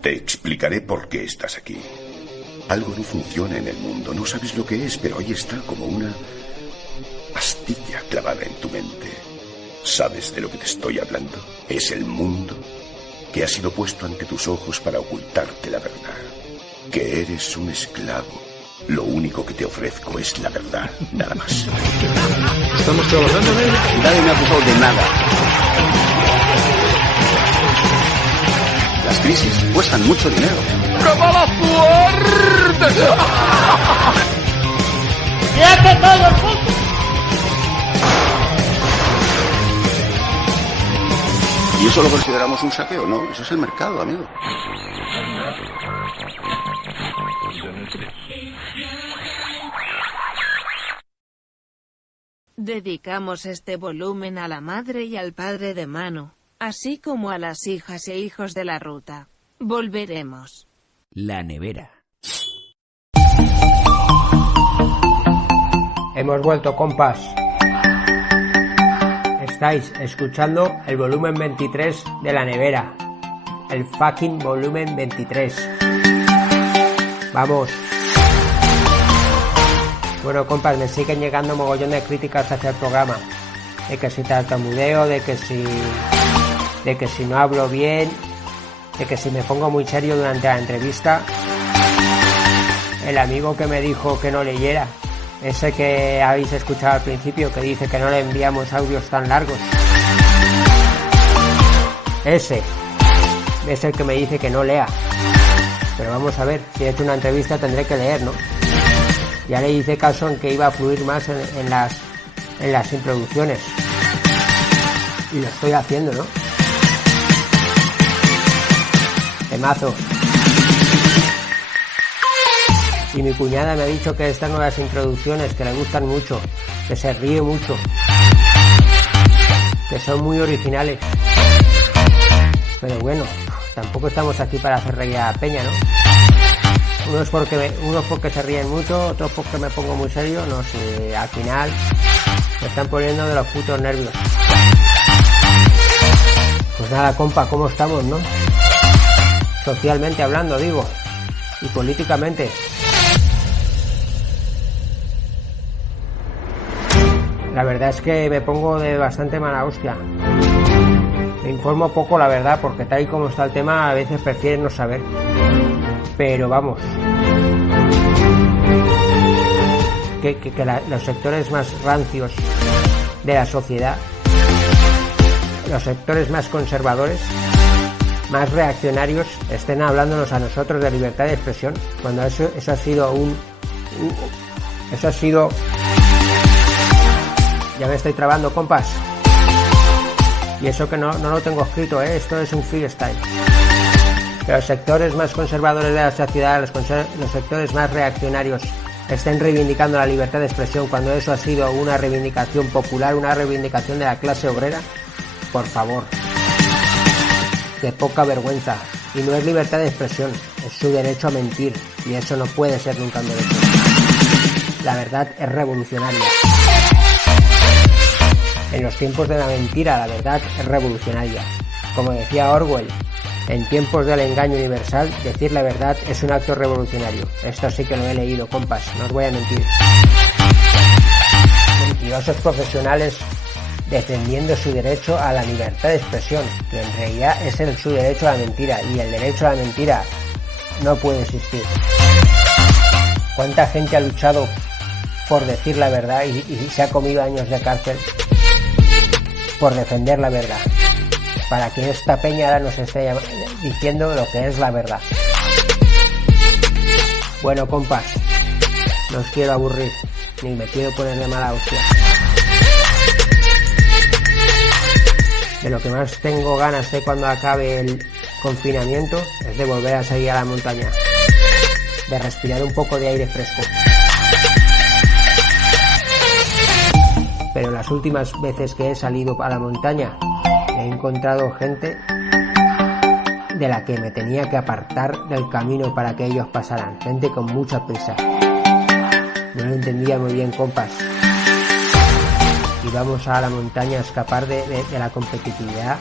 Te explicaré por qué estás aquí. Algo no funciona en el mundo. No sabes lo que es, pero ahí está como una astilla clavada en tu mente. ¿Sabes de lo que te estoy hablando? Es el mundo que ha sido puesto ante tus ojos para ocultarte la verdad. Que eres un esclavo. Lo único que te ofrezco es la verdad, nada más. Estamos trabajando en ello. Nadie me ha acusado de nada. Las crisis cuestan mucho dinero. ¡Qué mala suerte! ¡Quieto todo el mundo! ¿Y eso lo consideramos un saqueo? No, eso es el mercado, amigo. Dedicamos este volumen a la madre y al padre de Manu, así como a las hijas e hijos de la ruta. Volveremos. La nevera. Hemos vuelto, compas. Estáis escuchando el volumen 23 de La Nevera. El fucking volumen 23. Vamos. Bueno, compas, me siguen llegando mogollón de críticas hacia el programa. De que si tartamudeo, de que si no hablo bien, de que si me pongo muy serio durante la entrevista. El amigo que me dijo que no leyera, ese que habéis escuchado al principio, que dice que no le enviamos audios tan largos. Ese es el que me dice que no lea. Pero vamos a ver, si he hecho una entrevista tendré que leer, ¿no? Ya le hice caso en que iba a fluir más en las introducciones. Y lo estoy haciendo, ¿no? Temazo. Y mi cuñada me ha dicho que estas nuevas introducciones, que le gustan mucho, que se ríe mucho, que son muy originales. Pero bueno, tampoco estamos aquí para hacer reír a la peña, ¿no? Unos porque se ríen mucho, otros porque me pongo muy serio, no sé, al final me están poniendo de los putos nervios. Pues nada, compa, ¿cómo estamos, no? Socialmente hablando, digo, y políticamente. La verdad es que me pongo de bastante mala hostia. Me informo poco, la verdad, porque tal y como está el tema, a veces prefieren no saber. Pero vamos, los sectores más rancios de la sociedad, los sectores más conservadores, más reaccionarios, estén hablándonos a nosotros de libertad de expresión, cuando eso ha sido ya me estoy trabando, compas, y eso que no lo tengo escrito, esto es un freestyle. Los sectores más conservadores de la sociedad, los sectores más reaccionarios, estén reivindicando la libertad de expresión cuando eso ha sido una reivindicación popular, una reivindicación de la clase obrera. Por favor, qué poca vergüenza. Y no es libertad de expresión, es su derecho a mentir, y eso no puede ser nunca un derecho. La verdad es revolucionaria. En los tiempos de la mentira, la verdad es revolucionaria. Como decía Orwell, en tiempos del engaño universal, decir la verdad es un acto revolucionario. Esto sí que lo he leído, compas, no os voy a mentir. Mentirosos profesionales defendiendo su derecho a la libertad de expresión, que en realidad es su derecho a la mentira, y el derecho a la mentira no puede existir. ¿Cuánta gente ha luchado por decir la verdad y se ha comido años de cárcel por defender la verdad? Para que esta peña ahora nos esté diciendo lo que es la verdad. Bueno, compas, no os quiero aburrir, ni me quiero poner de mala hostia. De lo que más tengo ganas de cuando acabe el confinamiento es de volver a salir a la montaña, de respirar un poco de aire fresco. Pero las últimas veces que he salido a la montaña, he encontrado gente de la que me tenía que apartar del camino para que ellos pasaran. Gente con mucha prisa. No lo entendía muy bien, compas. Y vamos a la montaña a escapar de la competitividad,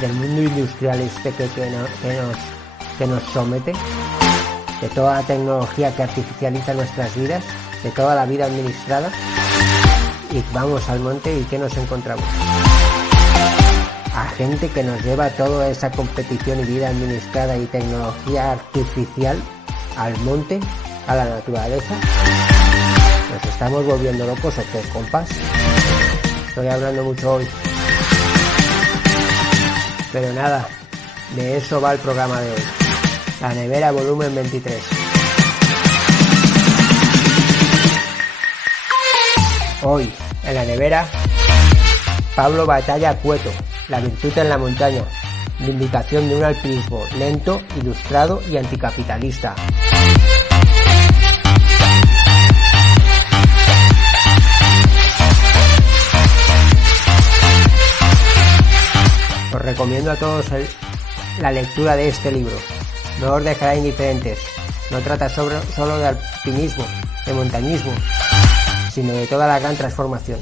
del mundo industrial este que que nos somete, de toda la tecnología que artificializa nuestras vidas, de toda la vida administrada, y vamos al monte y ¿qué nos encontramos? A gente que nos lleva toda esa competición y vida administrada y tecnología artificial al monte, a la naturaleza. ¿Nos estamos volviendo locos o qué, compas? Estoy hablando mucho hoy. Pero nada, de eso va el programa de hoy. La nevera volumen 23. Hoy, en la nevera, Pablo Batalla Cueto, la virtud en la montaña, vindicación de un alpinismo lento, ilustrado y anticapitalista. Os recomiendo a todos la lectura de este libro. No os dejará indiferentes. No trata solo de alpinismo, de montañismo, sino de toda la gran transformación.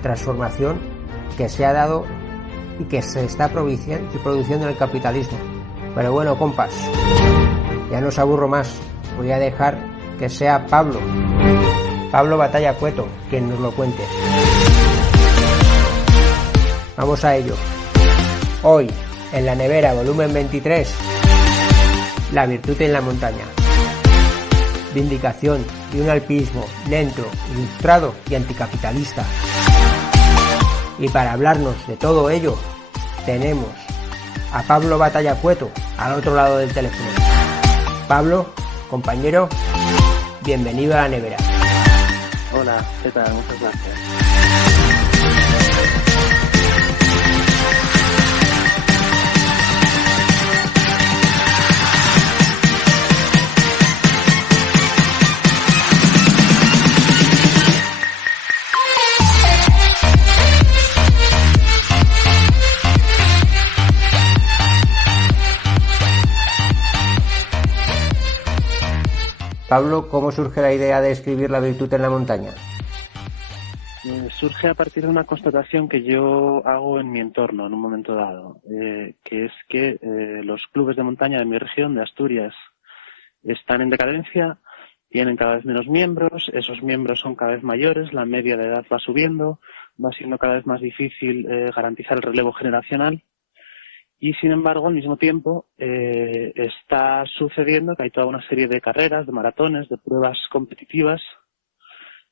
Transformación que se ha dado y que se está produciendo en el capitalismo. Pero bueno, compas, ya no os aburro más. Voy a dejar que sea Pablo Batalla Cueto quien nos lo cuente. Vamos a ello. Hoy, en la nevera volumen 23, la virtud en la montaña. Vindicación de un alpinismo lento, ilustrado y anticapitalista. Y para hablarnos de todo ello, tenemos a Pablo Batalla Cueto al otro lado del teléfono. Pablo, compañero, bienvenido a la nevera. Hola, ¿qué tal? Muchas gracias. Pablo, ¿cómo surge la idea de escribir La virtud en la montaña? Surge a partir de una constatación que yo hago en mi entorno en un momento dado, que es que los clubes de montaña de mi región, de Asturias, están en decadencia, tienen cada vez menos miembros, esos miembros son cada vez mayores, la media de edad va subiendo, va siendo cada vez más difícil garantizar el relevo generacional. Y, sin embargo, al mismo tiempo, está sucediendo que hay toda una serie de carreras, de maratones, de pruebas competitivas,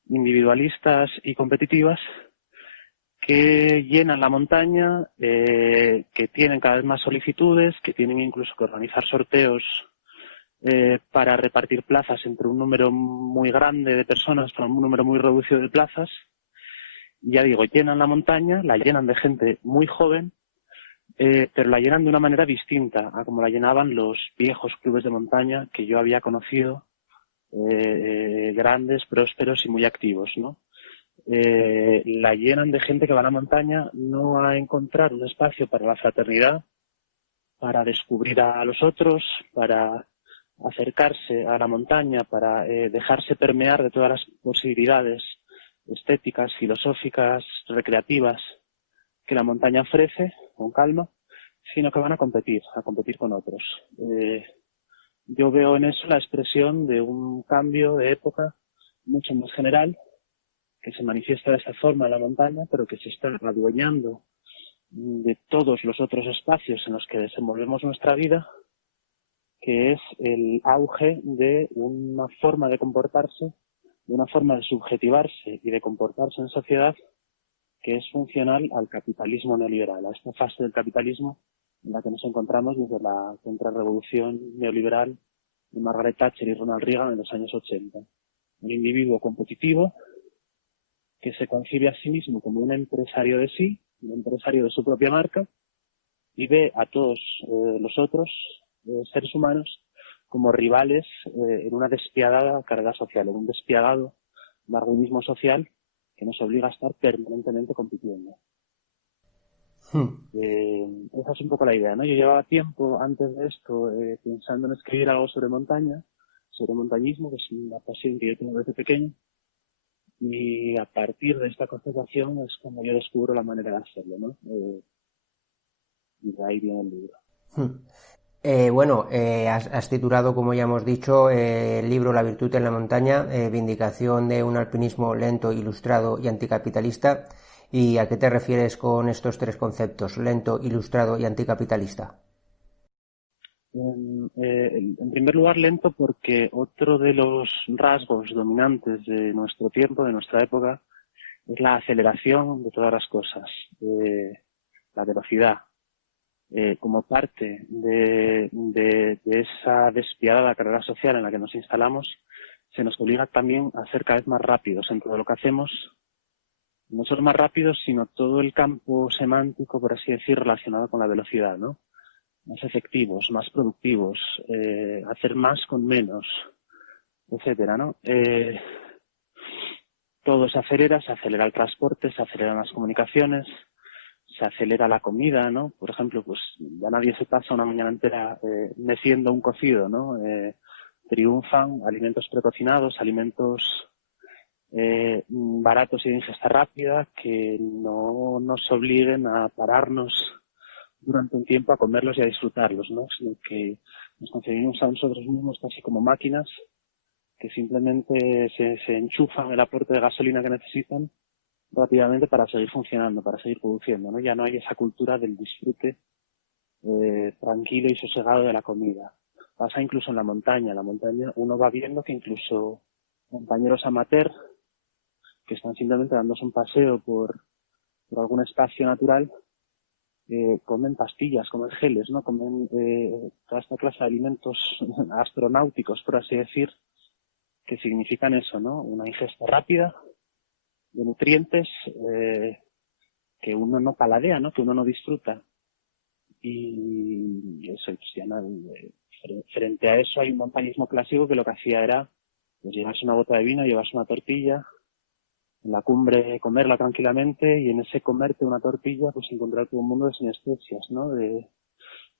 individualistas y competitivas, que llenan la montaña, que tienen cada vez más solicitudes, que tienen incluso que organizar sorteos para repartir plazas entre un número muy grande de personas para un número muy reducido de plazas. Ya digo, llenan la montaña, la llenan de gente muy joven, pero la llenan de una manera distinta a como la llenaban los viejos clubes de montaña que yo había conocido, grandes, prósperos y muy activos, ¿no? La llenan de gente que va a la montaña no a encontrar un espacio para la fraternidad, para descubrir a los otros, para acercarse a la montaña, para dejarse permear de todas las posibilidades estéticas, filosóficas, recreativas que la montaña ofrece, con calma, sino que van a competir con otros. Yo veo en eso la expresión de un cambio de época mucho más general, que se manifiesta de esa forma en la montaña, pero que se está adueñando de todos los otros espacios en los que desenvolvemos nuestra vida, que es el auge de una forma de comportarse, de una forma de subjetivarse y de comportarse en sociedad que es funcional al capitalismo neoliberal, a esta fase del capitalismo en la que nos encontramos desde la contrarrevolución neoliberal de Margaret Thatcher y Ronald Reagan en los años 80. Un individuo competitivo que se concibe a sí mismo como un empresario de sí, un empresario de su propia marca, y ve a todos los otros seres humanos como rivales en una despiadada carga social, en un despiadado darwinismo social que nos obliga a estar permanentemente compitiendo. Esa es un poco la idea, ¿no? Yo llevaba tiempo antes de esto pensando en escribir algo sobre montaña, sobre montañismo, que es una pasión que yo tengo desde pequeño, y a partir de esta constatación es como yo descubro la manera de hacerlo, ¿no? Y de ahí viene el libro. Bueno, has titulado, como ya hemos dicho, el libro La virtud en la montaña, vindicación de un alpinismo lento, ilustrado y anticapitalista. ¿Y a qué te refieres con estos tres conceptos, lento, ilustrado y anticapitalista? En primer lugar, lento porque otro de los rasgos dominantes de nuestro tiempo, de nuestra época, es la aceleración de todas las cosas, la velocidad. Como parte de esa despiadada carrera social en la que nos instalamos, se nos obliga también a ser cada vez más rápidos en todo lo que hacemos. No solo más rápidos, sino todo el campo semántico, por así decir, relacionado con la velocidad, ¿no? Más efectivos, más productivos, hacer más con menos, etcétera, ¿no? Todo se acelera el transporte, se aceleran las comunicaciones, se acelera la comida, ¿no? Por ejemplo, pues ya nadie se pasa una mañana entera meciendo un cocido, ¿no? Triunfan alimentos precocinados, alimentos baratos y de ingesta rápida que no nos obliguen a pararnos durante un tiempo a comerlos y a disfrutarlos, ¿no? Sino que nos concebimos a nosotros mismos casi como máquinas que simplemente se enchufan el aporte de gasolina que necesitan rápidamente para seguir funcionando, para seguir produciendo, ¿no? Ya no hay esa cultura del disfrute tranquilo y sosegado de la comida. Pasa incluso en la montaña. En la montaña uno va viendo que incluso compañeros amateur que están simplemente dándose un paseo por algún espacio natural comen pastillas, comen geles, ¿no? Comen toda esta clase de alimentos astronáuticos, por así decir, que significan eso, ¿no? Una ingesta rápida de nutrientes que uno no paladea, ¿no? Que uno no disfruta. Y eso, pues ya no, frente a eso hay un montañismo clásico que lo que hacía era pues, llevarse una bota de vino, llevarse una tortilla, en la cumbre comerla tranquilamente y en ese comerte una tortilla pues encontrar todo un mundo de sinestesias, ¿no? De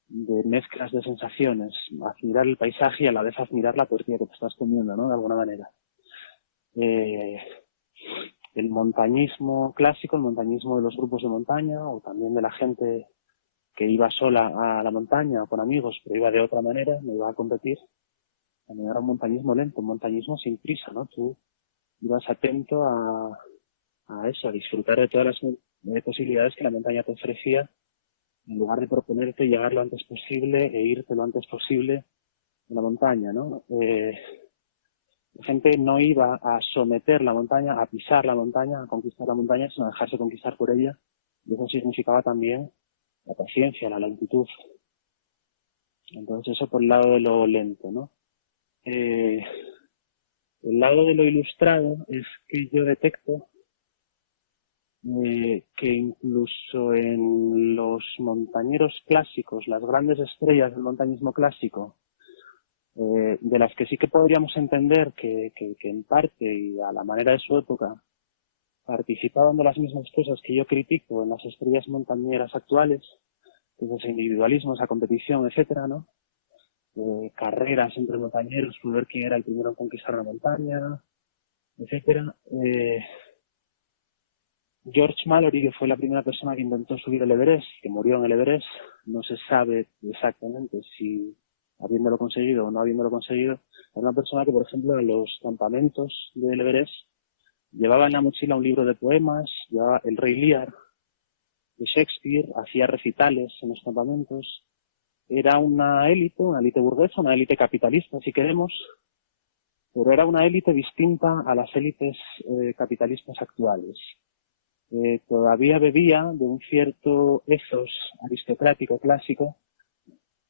mezclas de sensaciones, admirar el paisaje y a la vez admirar la tortilla que te estás comiendo, ¿no? De alguna manera. El montañismo clásico, el montañismo de los grupos de montaña o también de la gente que iba sola a la montaña o con amigos, pero iba de otra manera, no iba a competir, también era un montañismo lento, un montañismo sin prisa, ¿no? Tú ibas atento a eso, a disfrutar de todas las posibilidades que la montaña te ofrecía, en lugar de proponerte llegar lo antes posible e irte lo antes posible de la montaña, ¿no? La gente no iba a someter la montaña, a pisar la montaña, a conquistar la montaña, sino a dejarse conquistar por ella. Y eso significaba también la paciencia, la lentitud. Entonces eso por el lado de lo lento, ¿no? El lado de lo ilustrado es que yo detecto que incluso en los montañeros clásicos, las grandes estrellas del montañismo clásico, de las que sí que podríamos entender que en parte y a la manera de su época participaban de las mismas cosas que yo critico en las estrellas montañeras actuales, desde ese individualismo, esa competición, etcétera, ¿no? Carreras entre montañeros por ver quién era el primero en conquistar una montaña, etcétera. George Mallory, que fue la primera persona que intentó subir el Everest, que murió en el Everest, no se sabe exactamente si habiéndolo conseguido o no habiéndolo conseguido, era una persona que, por ejemplo, en los campamentos del Everest llevaba en la mochila un libro de poemas, llevaba El Rey Lear de Shakespeare, hacía recitales en los campamentos. Era una élite burguesa, una élite capitalista, si queremos, pero era una élite distinta a las élites capitalistas actuales. Todavía bebía de un cierto ethos aristocrático clásico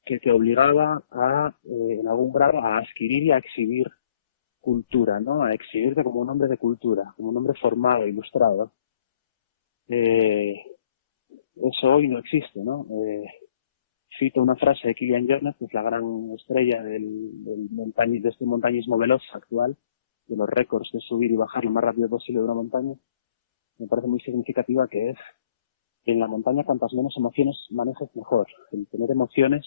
que te obligaba a, en algún grado, a adquirir y a exhibir cultura, ¿no? A exhibirte como un hombre de cultura, como un hombre formado, ilustrado. Eso hoy no existe, ¿no? Cito una frase de Kilian Jornet, que es la gran estrella de este montañismo veloz actual, de los récords de subir y bajar lo más rápido posible de una montaña. Me parece muy significativa, que es que en la montaña cuantas menos emociones manejes mejor. El tener emociones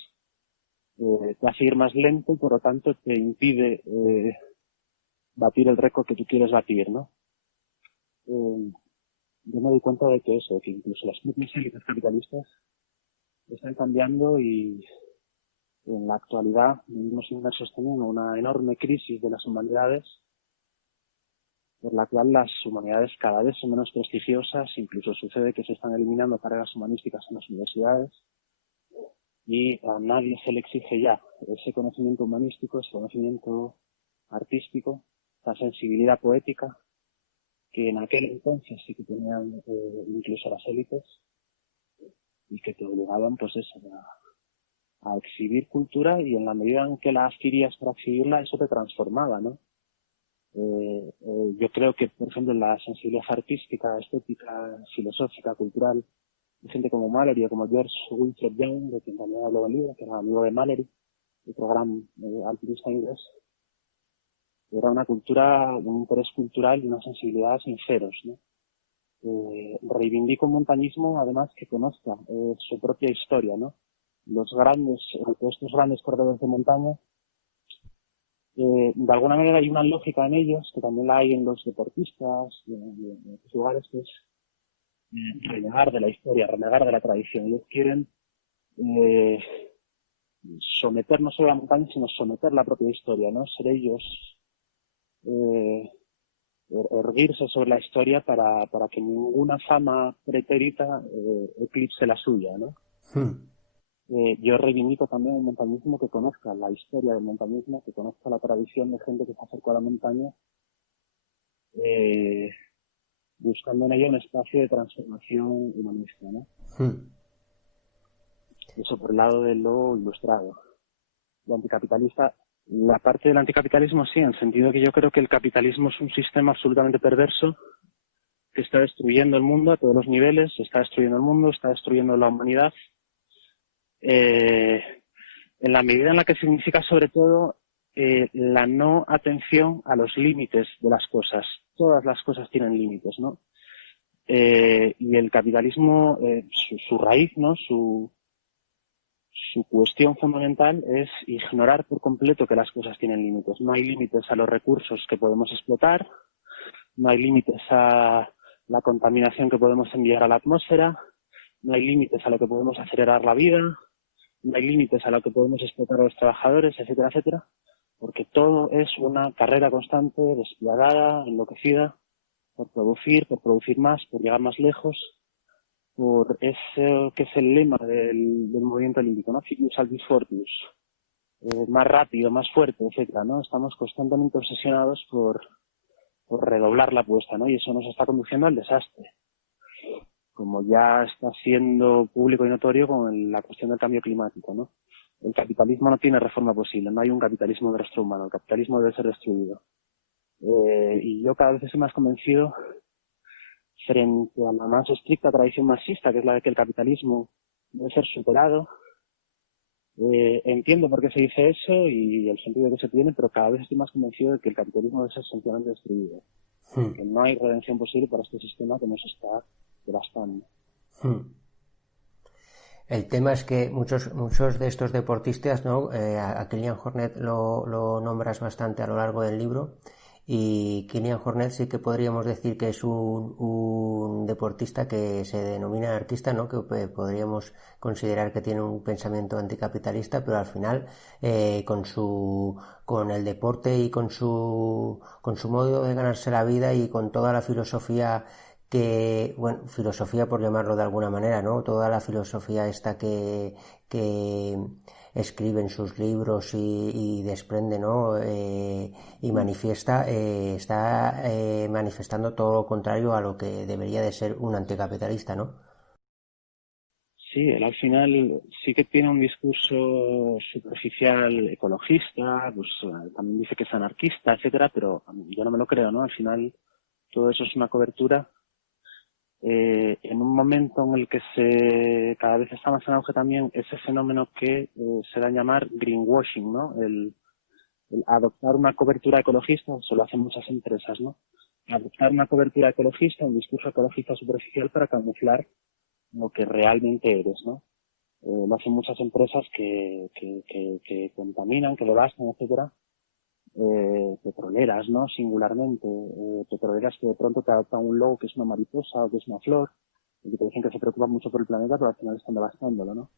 te hace ir más lento y por lo tanto te impide batir el récord que tú quieres batir, ¿no? Yo me doy cuenta de que eso, de que incluso las propias élites capitalistas están cambiando y en la actualidad vivimos inmersos también en una enorme crisis de las humanidades, por la cual las humanidades cada vez son menos prestigiosas, incluso sucede que se están eliminando carreras humanísticas en las universidades y a nadie se le exige ya ese conocimiento humanístico, ese conocimiento artístico, esa sensibilidad poética que en aquel entonces sí que tenían incluso las élites y que te obligaban pues eso a exhibir cultura, y en la medida en que la adquirías para exhibirla eso te transformaba, ¿no? Yo creo que, por ejemplo, la sensibilidad artística, estética, filosófica, cultural, de gente como Malory o como George Wilfred Young, de quien también habló el libro, que era amigo de Malory, otro gran alpinista inglés, era una cultura, un interés cultural y una sensibilidad sinceros, ¿no? Reivindico un montañismo, además, que conozca su propia historia, ¿no? Estos grandes corredores de montaña, de alguna manera hay una lógica en ellos, que también la hay en los deportistas, en otros lugares, que es renegar de la historia, renegar de la tradición. Ellos quieren someter no solo la montaña, sino someter la propia historia, ¿no? Ser ellos, erguirse sobre la historia para que ninguna fama pretérita eclipse la suya, ¿no? Yo reivindico también el montañismo que conozca la historia del montañismo, que conozca la tradición de gente que se acercó a la montaña, buscando en ella un espacio de transformación humanista, ¿no? Eso por el lado de lo ilustrado. Lo anticapitalista, la parte del anticapitalismo sí, en el sentido que yo creo que el capitalismo es un sistema absolutamente perverso que está destruyendo el mundo a todos los niveles, está destruyendo el mundo, está destruyendo la humanidad, en la medida en la que significa sobre todo la no atención a los límites de las cosas. Todas las cosas tienen límites, ¿no? Y el capitalismo, su raíz, ¿no? Su cuestión fundamental es ignorar por completo que las cosas tienen límites. No hay límites a los recursos que podemos explotar, no hay límites a la contaminación que podemos enviar a la atmósfera, no hay límites a lo que podemos acelerar la vida, no hay límites a lo que podemos explotar a los trabajadores, etcétera, etcétera, porque todo es una carrera constante, despiadada, enloquecida, por producir más, por llegar más lejos, por eso que es el lema del movimiento olímpico, ¿no? Fitius Altis Fortius, más rápido, más fuerte, etcétera, ¿no? Estamos constantemente obsesionados por redoblar la apuesta, ¿no? Y eso nos está conduciendo al desastre, como ya está siendo público y notorio con la cuestión del cambio climático, ¿no? El capitalismo no tiene reforma posible, no hay un capitalismo de rostro humano, el capitalismo debe ser destruido. Y yo cada vez estoy más convencido, frente a la más estricta tradición marxista, que es la de que el capitalismo debe ser superado. Entiendo por qué se dice eso y el sentido que se tiene, pero cada vez estoy más convencido de que el capitalismo debe ser sencillamente destruido. Que no hay redención posible para este sistema que nos está devastando. El tema es que muchos de estos deportistas, ¿no? A Kilian Jornet lo nombras bastante a lo largo del libro, y Kilian Jornet sí que podríamos decir que es un deportista que se denomina anarquista, ¿no? Que podríamos considerar que tiene un pensamiento anticapitalista, pero al final con el deporte y con su modo de ganarse la vida y con toda la filosofía filosofía por llamarlo de alguna manera, ¿no? Toda la filosofía esta que escribe en sus libros y desprende, ¿no? Y manifiesta, está manifestando todo lo contrario a lo que debería de ser un anticapitalista, ¿no? Sí, él al final sí que tiene un discurso superficial ecologista, pues también dice que es anarquista, etcétera, pero yo no me lo creo, ¿no? Al final todo eso es una cobertura. En un momento en el que cada vez está más en auge también ese fenómeno que se da a llamar greenwashing, ¿no? El adoptar una cobertura ecologista, eso lo hacen muchas empresas, ¿no? Adoptar una cobertura ecologista, un discurso ecologista superficial para camuflar lo que realmente eres, ¿no? Lo hacen muchas empresas que contaminan, que devastan, etcétera. Petroleras, ¿no? Singularmente, petroleras que de pronto te adoptan un logo que es una mariposa o que es una flor, y que te dicen que se preocupan mucho por el planeta, pero al final están devastándolo, ¿no?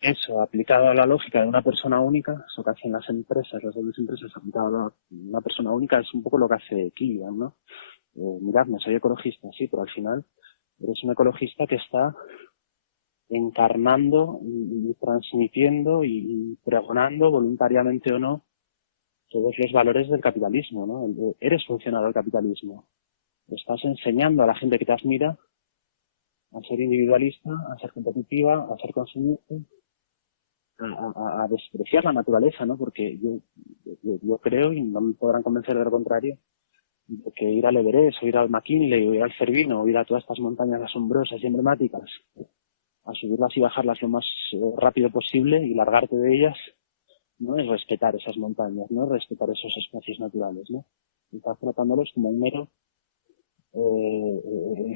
Eso, aplicado a la lógica de una persona única, eso que hacen las empresas, las grandes empresas, aplicado a una persona única, es un poco lo que hace Kilian, ¿no? Miradme, soy ecologista, sí, pero al final eres un ecologista que está encarnando y transmitiendo y pregonando, voluntariamente o no, todos los valores del capitalismo, ¿no? Eres funcionario del capitalismo. Estás enseñando a la gente que te admira a ser individualista, a ser competitiva, a ser consumista, a despreciar la naturaleza, ¿no? Porque yo creo, y no me podrán convencer de lo contrario, de que ir al Everest, o ir al McKinley, o ir al Cervino, o ir a todas estas montañas asombrosas y emblemáticas, a subirlas y bajarlas lo más rápido posible y largarte de ellas, no es respetar esas montañas, no es respetar esos espacios naturales, ¿no? Estás tratándolos como un mero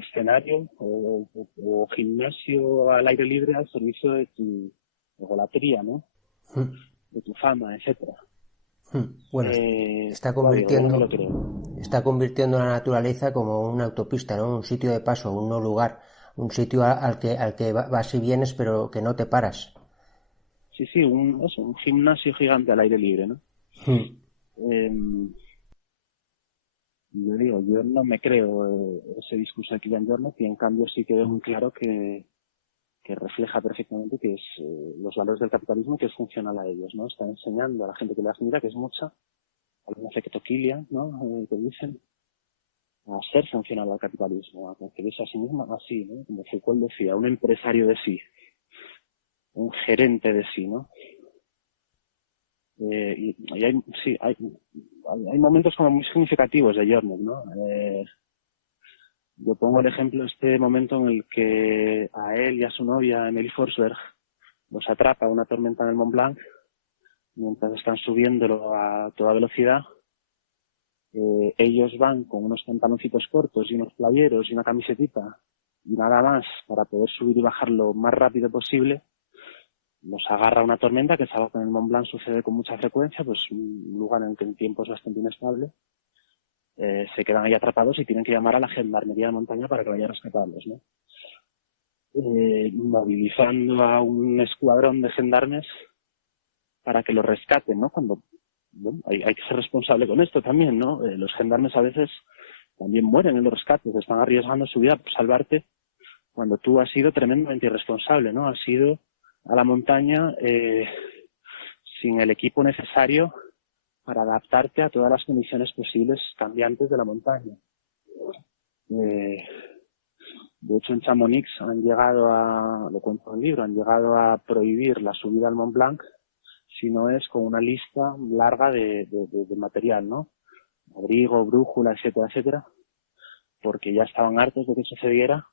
escenario o gimnasio al aire libre al servicio de tu egolatría, ¿no? De tu fama, etcétera. Bueno, está convirtiendo la naturaleza como una autopista, ¿no? Un sitio de paso, un no lugar, un sitio al que vas y vienes pero que no te paras. Sí, un gimnasio gigante al aire libre, ¿no? Yo digo, yo no me creo ese discurso de Kilian Jornet, y en cambio sí que veo muy claro que refleja perfectamente que es los valores del capitalismo, que es funcional a ellos, ¿no? Está enseñando a la gente que le admira, que es mucha, algún efecto Kilian, ¿no? Que dicen, a ser funcional al capitalismo, a concebirse a sí misma así, ¿no? Como Foucault decía, un empresario de sí, un gerente de sí, ¿no? Y hay momentos como muy significativos de Jornet, ¿no? Yo pongo el ejemplo este momento en el que a él y a su novia, Emily Forsberg, los atrapa una tormenta en el Mont Blanc mientras están subiéndolo a toda velocidad. Ellos van con unos pantaloncitos cortos y unos playeros y una camisetita y nada más para poder subir y bajar lo más rápido posible. Los agarra una tormenta, que sabes que en el Mont Blanc sucede con mucha frecuencia, pues un lugar en el que el tiempo es bastante inestable. Se quedan ahí atrapados y tienen que llamar a la gendarmería de montaña para que vaya a rescatarlos, ¿no? Movilizando a un escuadrón de gendarmes para que los rescaten, ¿no? Cuando, bueno, hay que ser responsable con esto también, ¿no? Los gendarmes a veces también mueren en los rescates, están arriesgando su vida por salvarte cuando tú has sido tremendamente irresponsable, ¿no? Has ido a la montaña sin el equipo necesario para adaptarte a todas las condiciones posibles cambiantes de la montaña. De hecho, en Chamonix han llegado lo cuento en el libro, han llegado a prohibir la subida al Mont Blanc si no es con una lista larga de material, ¿no? Abrigo, brújula, etcétera, etcétera, porque ya estaban hartos de que sucediera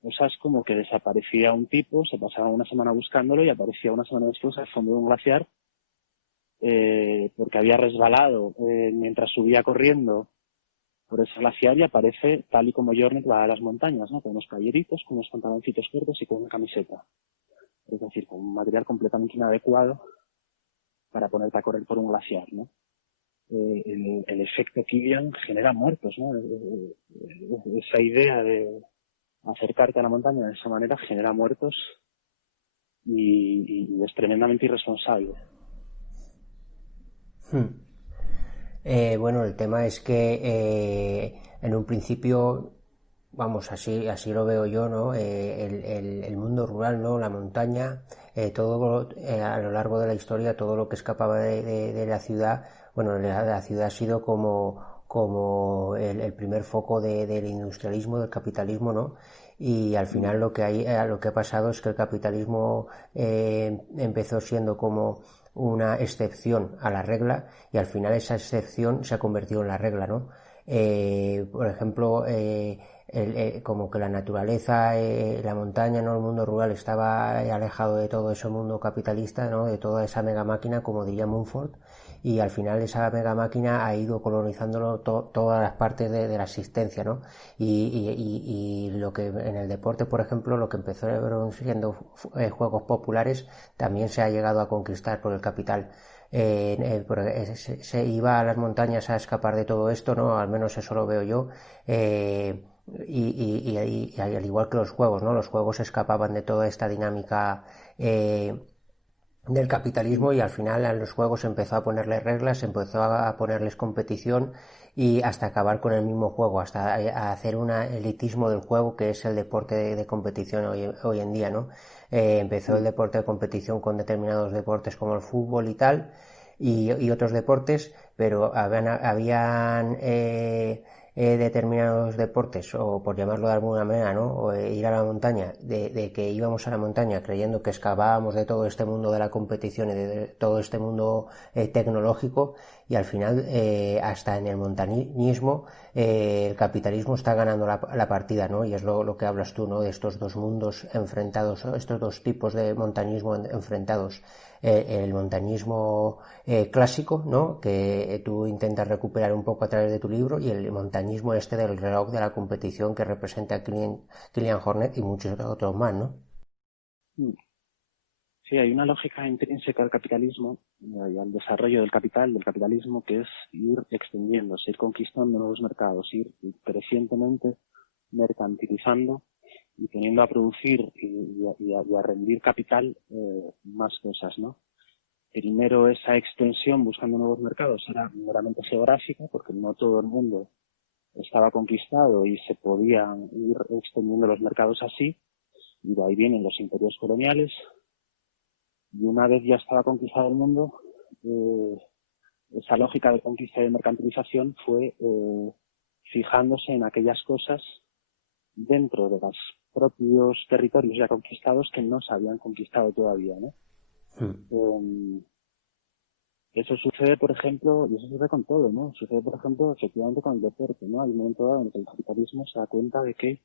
cosas como que desaparecía un tipo, se pasaba una semana buscándolo y aparecía una semana después al fondo de un glaciar porque había resbalado mientras subía corriendo por ese glaciar, y aparece tal y como Jornet va a las montañas, ¿no? Con unos playeritos, con unos pantaloncitos cortos y con una camiseta. Es decir, con un material completamente inadecuado para ponerte a correr por un glaciar, ¿no? El efecto Kilian genera muertos, ¿no? Esa idea de acercarte a la montaña de esa manera genera muertos y es tremendamente irresponsable. Bueno, el tema es que en un principio, vamos, así lo veo yo, ¿no? El mundo rural, ¿no? La montaña, todo a lo largo de la historia, todo lo que escapaba de la ciudad, bueno, la ciudad ha sido como el primer foco del industrialismo, del capitalismo, ¿no? Y al final lo que ha pasado es que el capitalismo empezó siendo como una excepción a la regla, y al final esa excepción se ha convertido en la regla, ¿no? Por ejemplo, como que la naturaleza, la montaña, ¿no? El mundo rural estaba alejado de todo ese mundo capitalista, ¿no? De toda esa mega máquina, como diría Mumford, y al final esa mega máquina ha ido colonizándolo todas las partes de la existencia, ¿no? Y lo que en el deporte, por ejemplo, lo que empezaron siendo juegos populares, también se ha llegado a conquistar por el capital. Se iba a las montañas a escapar de todo esto, ¿no? Al menos eso lo veo yo. y al igual que los juegos, ¿no? Los juegos escapaban de toda esta dinámica del capitalismo, y al final a los juegos empezó a ponerles reglas, empezó a ponerles competición, y hasta acabar con el mismo juego, hasta a hacer un elitismo del juego, que es el deporte de competición hoy en día, ¿no? Empezó el deporte de competición con determinados deportes como el fútbol y tal, y otros deportes, pero habían determinados deportes, o por llamarlo de alguna manera, ¿no? O ir a la montaña, de que íbamos a la montaña creyendo que escapábamos de todo este mundo de la competición y de todo este mundo tecnológico, y al final hasta en el montañismo el capitalismo está ganando la partida, ¿no? Y es lo que hablas tú, ¿no? De estos dos mundos enfrentados, estos dos tipos de montañismo enfrentados. El montañismo clásico, ¿no? Que tú intentas recuperar un poco a través de tu libro, y el montañismo este del reloj de la competición que representa a Kilian Jornet y muchos otros más, ¿no? Sí, hay una lógica intrínseca al capitalismo y al desarrollo del capitalismo, que es ir extendiéndose, ir conquistando nuevos mercados, ir crecientemente mercantilizando y poniendo a producir y a rendir capital más cosas, ¿no? Primero, esa extensión buscando nuevos mercados era meramente geográfica, porque no todo el mundo estaba conquistado y se podían ir extendiendo los mercados así, y de ahí vienen los imperios coloniales. Y una vez ya estaba conquistado el mundo, esa lógica de conquista y de mercantilización fue fijándose en aquellas cosas dentro de los propios territorios ya conquistados que no se habían conquistado todavía, ¿no? Eso sucede, por ejemplo, y eso sucede con todo, ¿no? Sucede, por ejemplo, efectivamente con el deporte, ¿no? Hay un momento dado en el que el capitalismo se da cuenta de que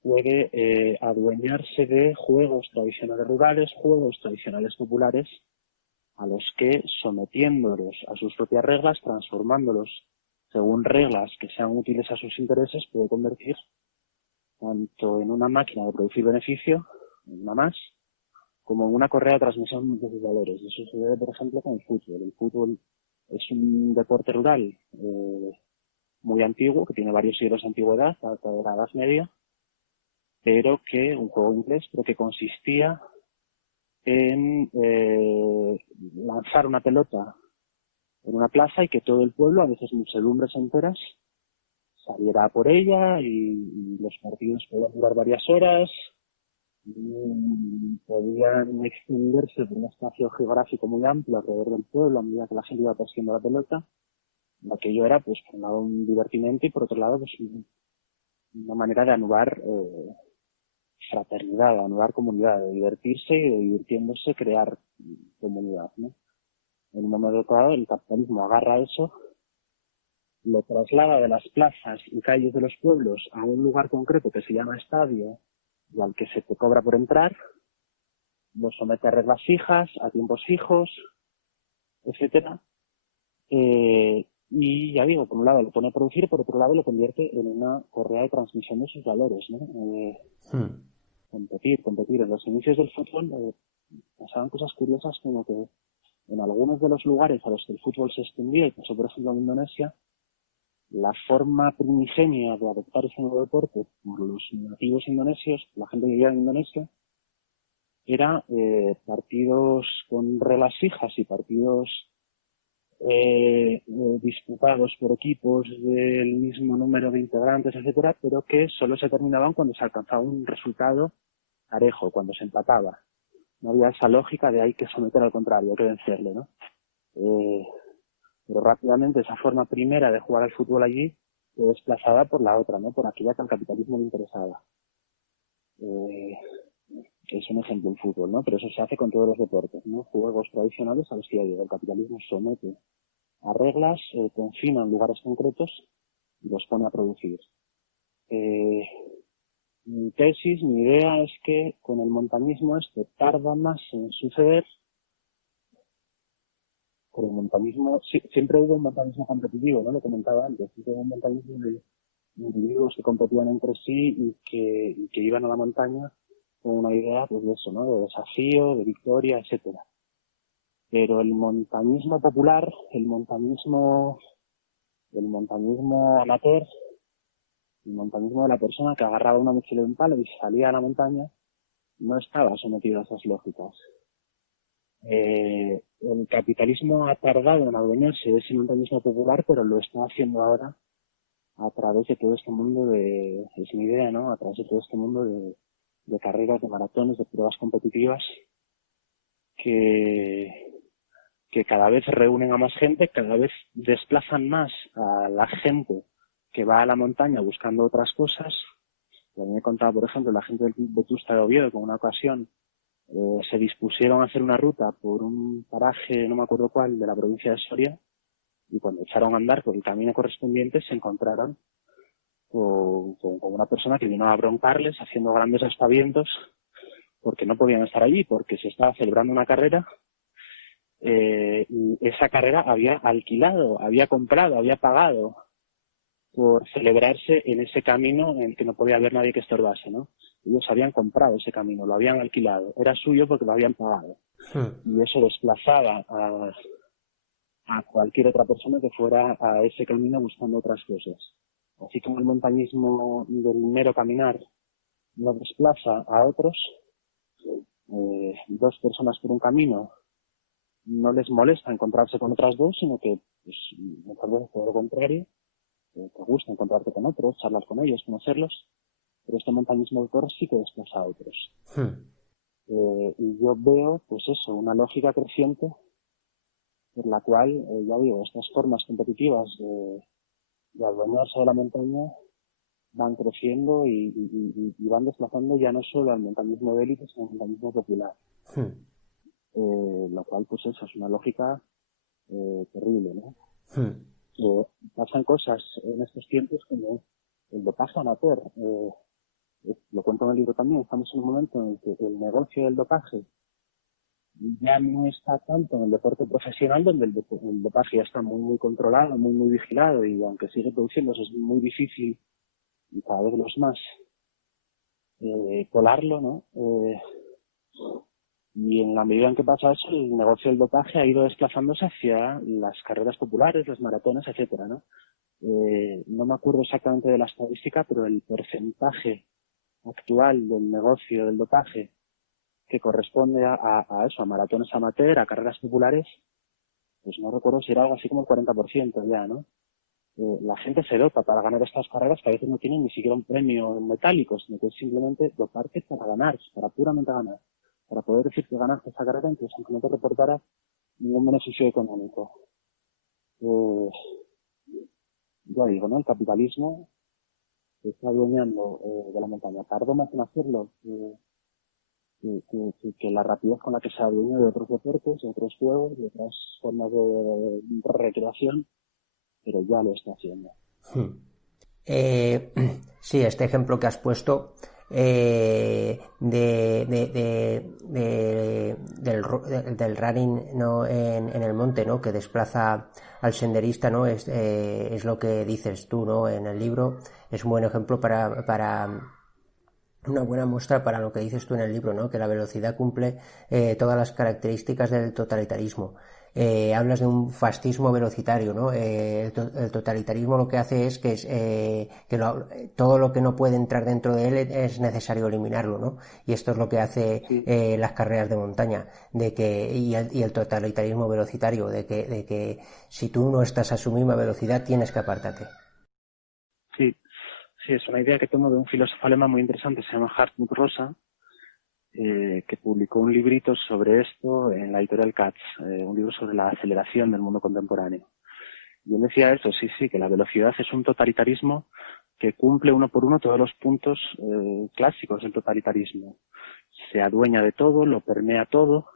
puede adueñarse de juegos tradicionales rurales, juegos tradicionales populares, a los que, sometiéndolos a sus propias reglas, transformándolos según reglas que sean útiles a sus intereses, puede convertir tanto en una máquina de producir beneficio, una más, como en una correa de transmisión de sus valores. Eso sucede, por ejemplo, con el fútbol. El fútbol es un deporte rural muy antiguo, que tiene varios siglos de antigüedad, hasta de la Edad Media, pero que, un juego inglés, pero que consistía en lanzar una pelota en una plaza y que todo el pueblo, a veces muchedumbres enteras, saliera por ella, y los partidos podían durar varias horas, y podían extenderse por un espacio geográfico muy amplio alrededor del pueblo a medida que la gente iba persiguiendo la pelota. Aquello era, pues, por un lado un divertimento y por otro lado, pues, una manera de anular fraternidad, de anular comunidad, de divertirse y de divirtiéndose crear comunidad, ¿no? En un momento dado el capitalismo agarra eso, lo traslada de las plazas y calles de los pueblos a un lugar concreto que se llama estadio y al que se te cobra por entrar, lo somete a reglas fijas, a tiempos fijos, etcétera, y ya digo, por un lado lo pone a producir y por otro lado lo convierte en una correa de transmisión de sus valores, ¿no? Competir. En los inicios del fútbol pasaban cosas curiosas, como que en algunos de los lugares a los que el fútbol se extendía, y pasó por ejemplo en Indonesia, la forma primigenia de adoptar ese nuevo deporte por los nativos indonesios, la gente que vivía en Indonesia, era partidos con reglas fijas y partidos disputados por equipos del mismo número de integrantes, etcétera, pero que solo se terminaban cuando se alcanzaba un resultado parejo, cuando se empataba. No había esa lógica de hay que someter al contrario, hay que vencerle, ¿no? Pero rápidamente esa forma primera de jugar al fútbol allí fue desplazada por la otra, ¿no? Por aquella que al capitalismo le interesaba. Es un ejemplo el fútbol, ¿no? Pero eso se hace con todos los deportes, ¿no? Juegos tradicionales a los que el capitalismo somete a reglas, confina en lugares concretos y los pone a producir. Mi tesis, mi idea es que con el montañismo esto tarda más en suceder. Con el montañismo, siempre hubo un montañismo competitivo, ¿no? Lo comentaba antes, siempre hubo un montañismo de individuos que competían entre sí y que iban a la montaña con una idea, pues, de eso, ¿no? De desafío, de victoria, etcétera. Pero el montañismo popular, el montañismo amateur, El montañismo de la persona que agarraba una mochila de un palo y salía a la montaña no estaba sometido a esas lógicas. El capitalismo ha tardado en adueñarse de ese montañismo popular, pero lo está haciendo ahora a través de todo este mundo es mi idea, ¿no? A través de todo este mundo de carreras, de maratones, de pruebas competitivas que cada vez reúnen a más gente, cada vez desplazan más a la gente que va a la montaña buscando otras cosas. A mí me contaba, por ejemplo, la gente del Vetusta de Oviedo, que en una ocasión se dispusieron a hacer una ruta por un paraje, no me acuerdo cuál, de la provincia de Soria, y cuando echaron a andar por el camino correspondiente se encontraron con una persona que vino a broncarles haciendo grandes aspavientos porque no podían estar allí, porque se estaba celebrando una carrera y esa carrera había alquilado, había comprado, había pagado por celebrarse en ese camino en el que no podía haber nadie que estorbase, ¿no? Ellos habían comprado ese camino, lo habían alquilado, era suyo porque lo habían pagado. Y eso desplazaba a cualquier otra persona que fuera a ese camino buscando otras cosas. Así como el montañismo del mero caminar no desplaza a otros, dos personas por un camino no les molesta encontrarse con otras dos, sino que pues, muchas veces todo lo contrario, te gusta encontrarte con otros, charlar con ellos, conocerlos, pero este montañismo autor sí que desplaza a otros. Y yo veo, pues eso, una lógica creciente por la cual, ya digo, estas formas competitivas de adueñarse de la montaña van creciendo y van desplazando ya no solo al montañismo de élite, sino al montañismo popular. Lo cual, pues eso, es una lógica terrible, ¿no? Pasan cosas en estos tiempos como el dopaje amateur. Lo cuento en el libro también, estamos en un momento en el que el negocio del dopaje ya no está tanto en el deporte profesional, donde el dopaje ya está muy, muy controlado, muy, muy vigilado, y aunque sigue produciéndose es muy difícil, y cada vez los más, colarlo, ¿no? Y en la medida en que pasa eso, el negocio del dopaje ha ido desplazándose hacia las carreras populares, las maratones, etcétera, ¿no? No me acuerdo exactamente de la estadística, pero el porcentaje actual del negocio del dopaje que corresponde a eso, a maratones amateur, a carreras populares, pues no recuerdo si era algo así como el 40% ya, ¿no? La gente se dopa para ganar estas carreras que a veces no tienen ni siquiera un premio en metálico, sino que es simplemente doparte para ganar, para puramente ganar, para poder decir que ganaste esa carrera, incluso aunque no te reportara ningún beneficio económico. Ya digo, ¿no? El capitalismo se está adueñando de la montaña. Tardó más en hacerlo que la rapidez con la que se adueña de otros deportes, de otros juegos, de otras formas de recreación, pero ya lo está haciendo. Sí, este ejemplo que has puesto del running, ¿no? en el monte, ¿no? Que desplaza al senderista, ¿no? Es lo que dices tú, ¿no? En el libro es un buen ejemplo para una buena muestra para lo que dices tú en el libro, ¿no? Que la velocidad cumple todas las características del totalitarismo. Hablas de un fascismo velocitario, ¿no? El totalitarismo lo que hace es que todo lo que no puede entrar dentro de él es necesario eliminarlo, ¿no? Y esto es lo que hace las carreras de montaña, y el totalitarismo velocitario, de que si tú no estás a su misma velocidad tienes que apartarte. Sí, es una idea que tomo de un filósofo alemán muy interesante, se llama Hartmut Rosa, que publicó un librito sobre esto en la editorial Katz, un libro sobre la aceleración del mundo contemporáneo. Y él decía eso, sí, que la velocidad es un totalitarismo que cumple uno por uno todos los puntos clásicos del totalitarismo. Se adueña de todo, lo permea todo.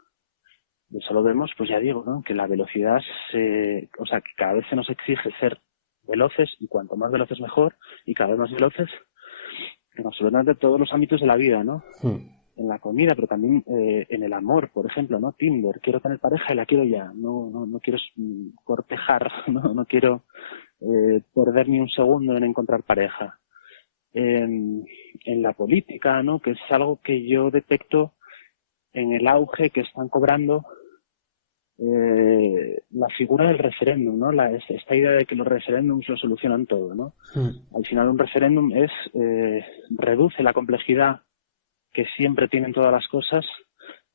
Y eso lo vemos, pues ya digo, ¿no? Que la velocidad, que cada vez se nos exige ser veloces, y cuanto más veloces mejor, y cada vez más veloces en absolutamente todos los ámbitos de la vida, ¿no? En la comida, pero también en el amor, por ejemplo, ¿no? Tinder, quiero tener pareja y la quiero ya, no quiero cortejar, no quiero perder ni un segundo en encontrar pareja. En la política, ¿no? Que es algo que yo detecto en el auge que están cobrando la figura del referéndum, ¿no? Esta idea de que los referéndums lo solucionan todo, ¿no? Al final un referéndum reduce la complejidad que siempre tienen todas las cosas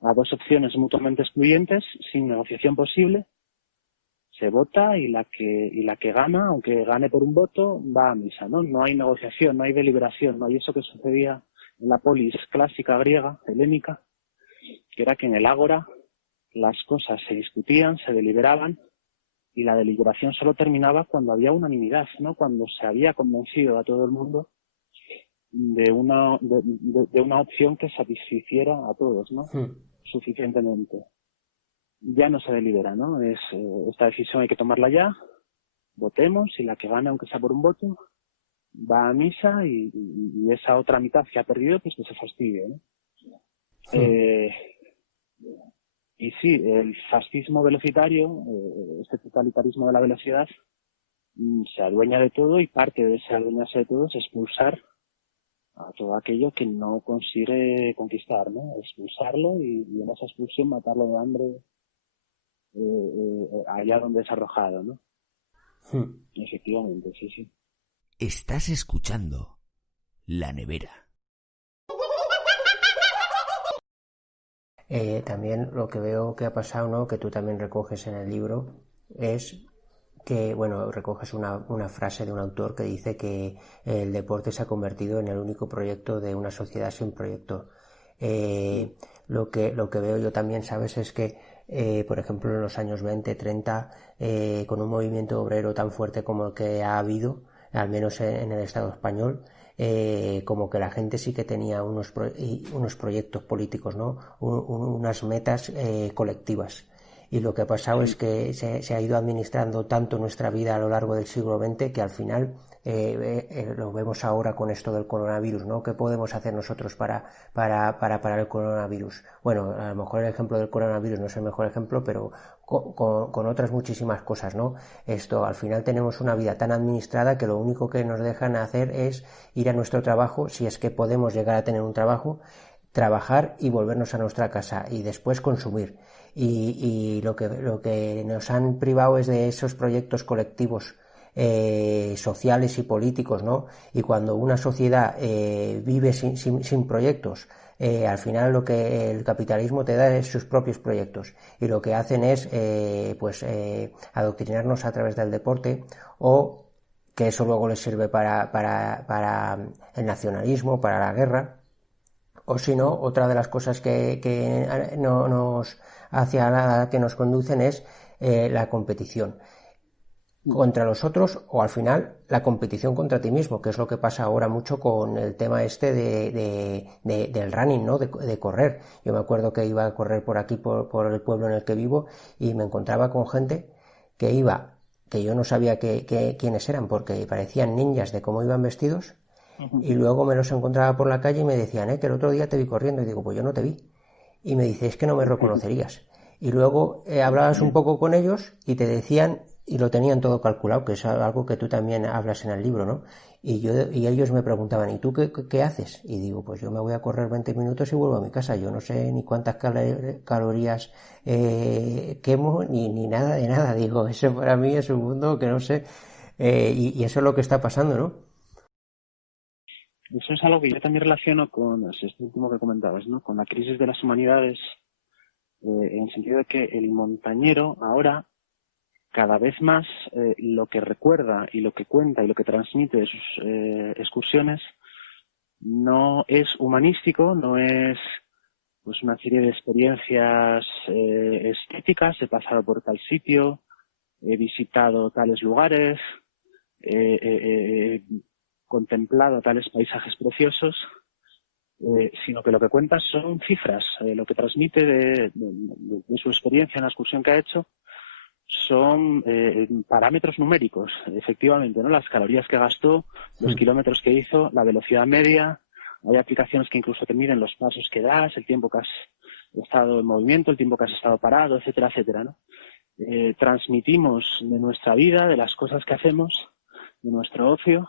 a dos opciones mutuamente excluyentes, sin negociación posible. Se vota y la que gana, aunque gane por un voto, va a misa, ¿no? No hay negociación, no hay deliberación, no hay eso que sucedía en la polis clásica griega, helénica, que era que en el ágora las cosas se discutían, se deliberaban, y la deliberación solo terminaba cuando había unanimidad, ¿no? Cuando se había convencido a todo el mundo de una opción que satisficiera a todos, ¿no? Suficientemente. Ya no se delibera, ¿no? Esta decisión hay que tomarla ya, votemos, y la que gane, aunque sea por un voto, va a misa, y esa otra mitad que ha perdido, pues que se fastidie, ¿no? Y sí, el fascismo velocitario, este totalitarismo de la velocidad, se adueña de todo, y parte de ese adueñarse de todo es expulsar a todo aquello que no consigue conquistar, ¿no? Expulsarlo y en esa expulsión matarlo de hambre allá donde es arrojado, ¿no? Efectivamente, sí. Estás escuchando La Nevera. También lo que veo que ha pasado, ¿no?, que tú también recoges en el libro, es que, bueno, recoges una frase de un autor que dice que el deporte se ha convertido en el único proyecto de una sociedad sin proyecto. Lo que veo yo también, ¿sabes?, es que, por ejemplo, en los años 20, 30, con un movimiento obrero tan fuerte como el que ha habido, al menos en el Estado español, como que la gente sí que tenía unos proyectos políticos, ¿no? Unas metas colectivas. Y lo que ha pasado es que se ha ido administrando tanto nuestra vida a lo largo del siglo XX que al final lo vemos ahora con esto del coronavirus, ¿no? ¿Qué podemos hacer nosotros para parar el coronavirus? Bueno, a lo mejor el ejemplo del coronavirus no es el mejor ejemplo, pero con otras muchísimas cosas, ¿no? Esto, al final tenemos una vida tan administrada que lo único que nos dejan hacer es ir a nuestro trabajo, si es que podemos llegar a tener un trabajo, trabajar y volvernos a nuestra casa y después consumir. Y lo que nos han privado es de esos proyectos colectivos sociales y políticos, ¿no? Y cuando una sociedad vive sin proyectos, al final lo que el capitalismo te da es sus propios proyectos, y lo que hacen es adoctrinarnos a través del deporte, o que eso luego les sirve para el nacionalismo, para la guerra. O si no, otra de las cosas que no nos hacia la que nos conducen es la competición contra los otros, o al final la competición contra ti mismo, que es lo que pasa ahora mucho con el tema este del running, ¿no? De correr. Yo me acuerdo que iba a correr por aquí, por el pueblo en el que vivo, y me encontraba con gente que yo no sabía quiénes eran, porque parecían ninjas de cómo iban vestidos. Y luego me los encontraba por la calle y me decían, que el otro día te vi corriendo. Y digo, pues yo no te vi. Y me dice, es que no me reconocerías. Y luego hablabas un poco con ellos y te decían, y lo tenían todo calculado, que es algo que tú también hablas en el libro, ¿no? Y ellos me preguntaban, ¿y tú qué haces? Y digo, pues yo me voy a correr 20 minutos y vuelvo a mi casa. Yo no sé ni cuántas calorías quemo, ni nada de nada. Digo, eso para mí es un mundo que no sé. Y eso es lo que está pasando, ¿no? Eso es algo que yo también relaciono con este último que comentabas, ¿no? Con la crisis de las humanidades, en el sentido de que el montañero ahora, cada vez más, lo que recuerda y lo que cuenta y lo que transmite de sus excursiones no es humanístico, no es pues una serie de experiencias estéticas. He pasado por tal sitio, he visitado tales lugares, contemplado tales paisajes preciosos, sino que lo que cuenta son cifras. Lo que transmite de su experiencia en la excursión que ha hecho son parámetros numéricos, efectivamente, ¿no? Las calorías que gastó, los kilómetros que hizo, la velocidad media. Hay aplicaciones que incluso te miden los pasos que das, el tiempo que has estado en movimiento, el tiempo que has estado parado, etcétera, etcétera, ¿no? Transmitimos de nuestra vida, de las cosas que hacemos, de nuestro ocio,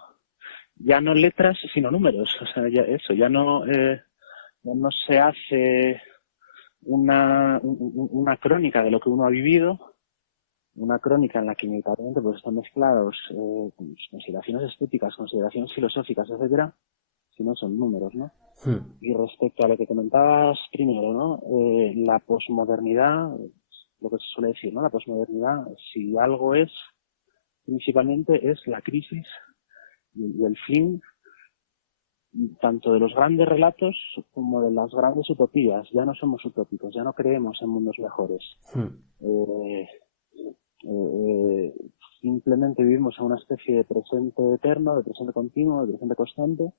ya no letras sino números. O sea, ya no se hace una crónica de lo que uno ha vivido, una crónica en la que inevitablemente pues están mezclados consideraciones estéticas, consideraciones filosóficas, etcétera, si no son números, ¿no? Y respecto a lo que comentabas primero, ¿no? La posmodernidad, lo que se suele decir, ¿no? La posmodernidad, si algo es, principalmente es la crisis y el fin tanto de los grandes relatos como de las grandes utopías. Ya no somos utópicos, ya no creemos en mundos mejores. Simplemente vivimos en una especie de presente eterno, de presente continuo, de presente constante,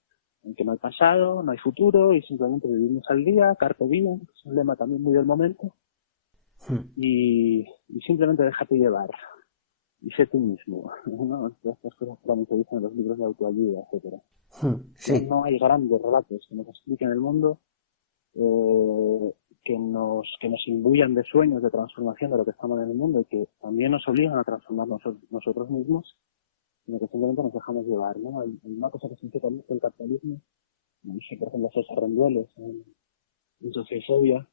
en que no hay pasado, no hay futuro, y simplemente vivimos al día, carpe diem, que es un lema también muy del momento, y simplemente déjate llevar, y sé tú mismo, ¿no? Todas estas cosas que también se dicen en los libros de autoayuda, etcétera. Sí. No hay grandes relatos que nos expliquen el mundo, que nos imbuyan de sueños de transformación de lo que estamos en el mundo y que también nos obligan a transformarnos nosotros mismos, sino que simplemente nos dejamos llevar, ¿no? Hay una cosa que significa mucho el capitalismo, dice por ejemplo César Rendueles en Sociofobia,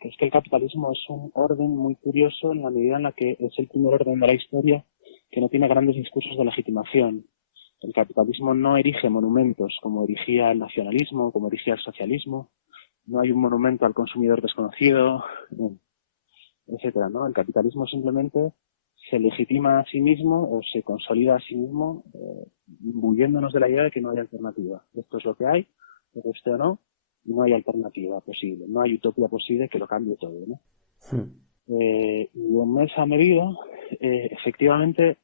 que es que el capitalismo es un orden muy curioso en la medida en la que es el primer orden de la historia que no tiene grandes discursos de legitimación. El capitalismo no erige monumentos como erigía el nacionalismo, como erigía el socialismo. No hay un monumento al consumidor desconocido, etcétera, ¿no? El capitalismo simplemente se legitima a sí mismo o se consolida a sí mismo, imbuyéndonos de la idea de que no hay alternativa. Esto es lo que hay, lo guste o no, y no hay alternativa posible, no hay utopía posible que lo cambie todo, ¿no? Y en esa medida, efectivamente,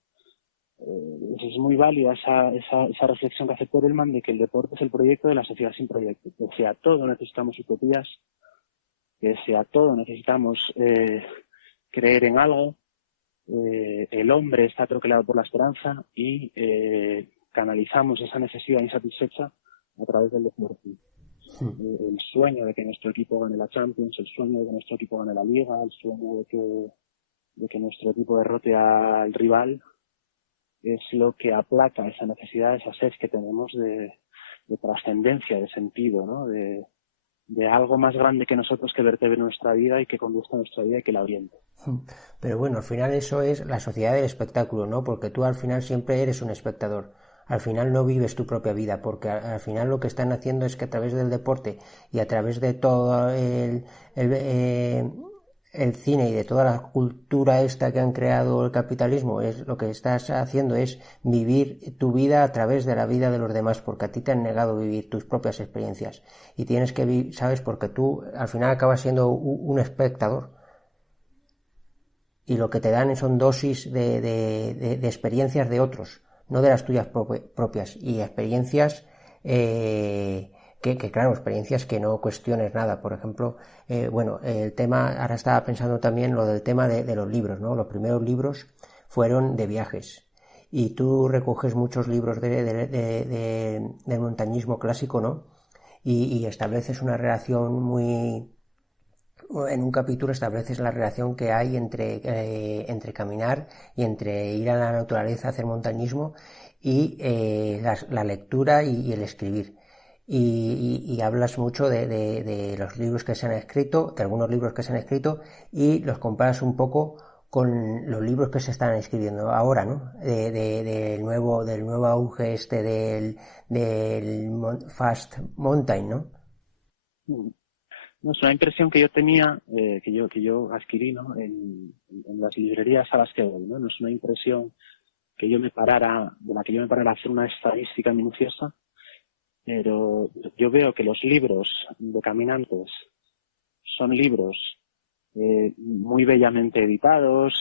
es muy válida esa reflexión que hace Perelman de que el deporte es el proyecto de la sociedad sin proyecto. Que sea todo necesitamos utopías, que sea todo necesitamos creer en algo. El hombre está troquelado por la esperanza y canalizamos esa necesidad insatisfecha a través del deporte. El sueño de que nuestro equipo gane la Champions, el sueño de que nuestro equipo gane la Liga, el sueño de que nuestro equipo derrote al rival, es lo que aplaca esa necesidad, esa sed que tenemos de trascendencia, de sentido, ¿no? De algo más grande que nosotros que vertebre nuestra vida y que conduzca nuestra vida y que la oriente. Pero bueno, al final eso es la sociedad del espectáculo, ¿no? Porque tú al final siempre eres un espectador. Al final no vives tu propia vida, porque al final lo que están haciendo es que a través del deporte y a través de todo el cine y de toda la cultura esta que han creado el capitalismo, es lo que estás haciendo es vivir tu vida a través de la vida de los demás, porque a ti te han negado vivir tus propias experiencias y tienes que vivir, ¿sabes? Porque tú al final acabas siendo un espectador y lo que te dan son dosis de experiencias de otros, no de las tuyas propias, y experiencias que claro, experiencias que no cuestiones nada. Por ejemplo, el tema, ahora estaba pensando también lo del tema de los libros, ¿no? Los primeros libros fueron de viajes y tú recoges muchos libros del montañismo clásico, ¿no? Y estableces una relación muy... En un capítulo estableces la relación que hay entre caminar y entre ir a la naturaleza, hacer montañismo y la lectura y el escribir. Y hablas mucho de los libros que se han escrito, de algunos libros que se han escrito, y los comparas un poco con los libros que se están escribiendo ahora, ¿no? Del nuevo auge del Fast Mountain, ¿no? No, es una impresión que yo tenía, que yo adquirí, ¿no? En las librerías a las que voy, ¿no? No es una impresión de la que yo me parara a hacer una estadística minuciosa, pero yo veo que los libros de caminantes son libros muy bellamente editados,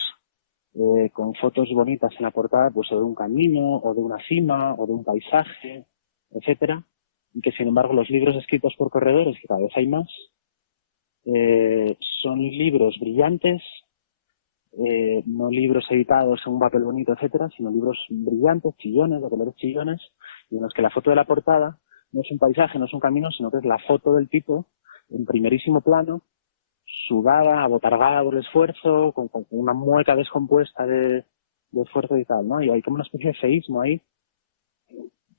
con fotos bonitas en la portada, pues o de un camino, o de una cima, o de un paisaje, etcétera, y que sin embargo los libros escritos por corredores, que cada vez hay más, son libros brillantes, no libros editados en un papel bonito, etcétera, sino libros brillantes, chillones, de colores chillones, y en los que la foto de la portada no es un paisaje, no es un camino, sino que es la foto del tipo en primerísimo plano, sudada, abotargada por el esfuerzo, con una mueca descompuesta de esfuerzo y tal, ¿no? Y hay como una especie de feísmo ahí,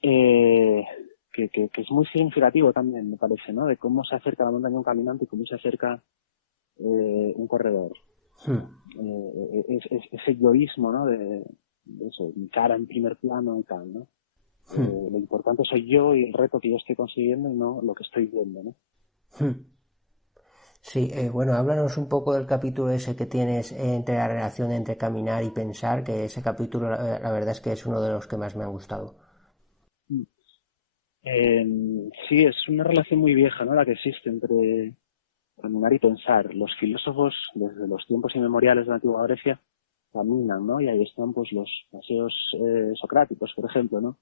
que es muy significativo también, me parece, ¿no? De cómo se acerca a la montaña un caminante y cómo se acerca un corredor. Ese egoísmo, ¿no? De eso, mi cara en primer plano y tal, ¿no? Lo importante soy yo y el reto que yo estoy consiguiendo y no lo que estoy viendo, ¿no? Sí, bueno, háblanos un poco del capítulo ese que tienes entre la relación entre caminar y pensar, que ese capítulo la verdad es que es uno de los que más me han gustado. Sí, es una relación muy vieja, ¿no? La que existe entre caminar y pensar. Los filósofos, desde los tiempos inmemoriales de la antigua Grecia, caminan, ¿no? Y ahí están, pues, los paseos socráticos, por ejemplo, ¿no?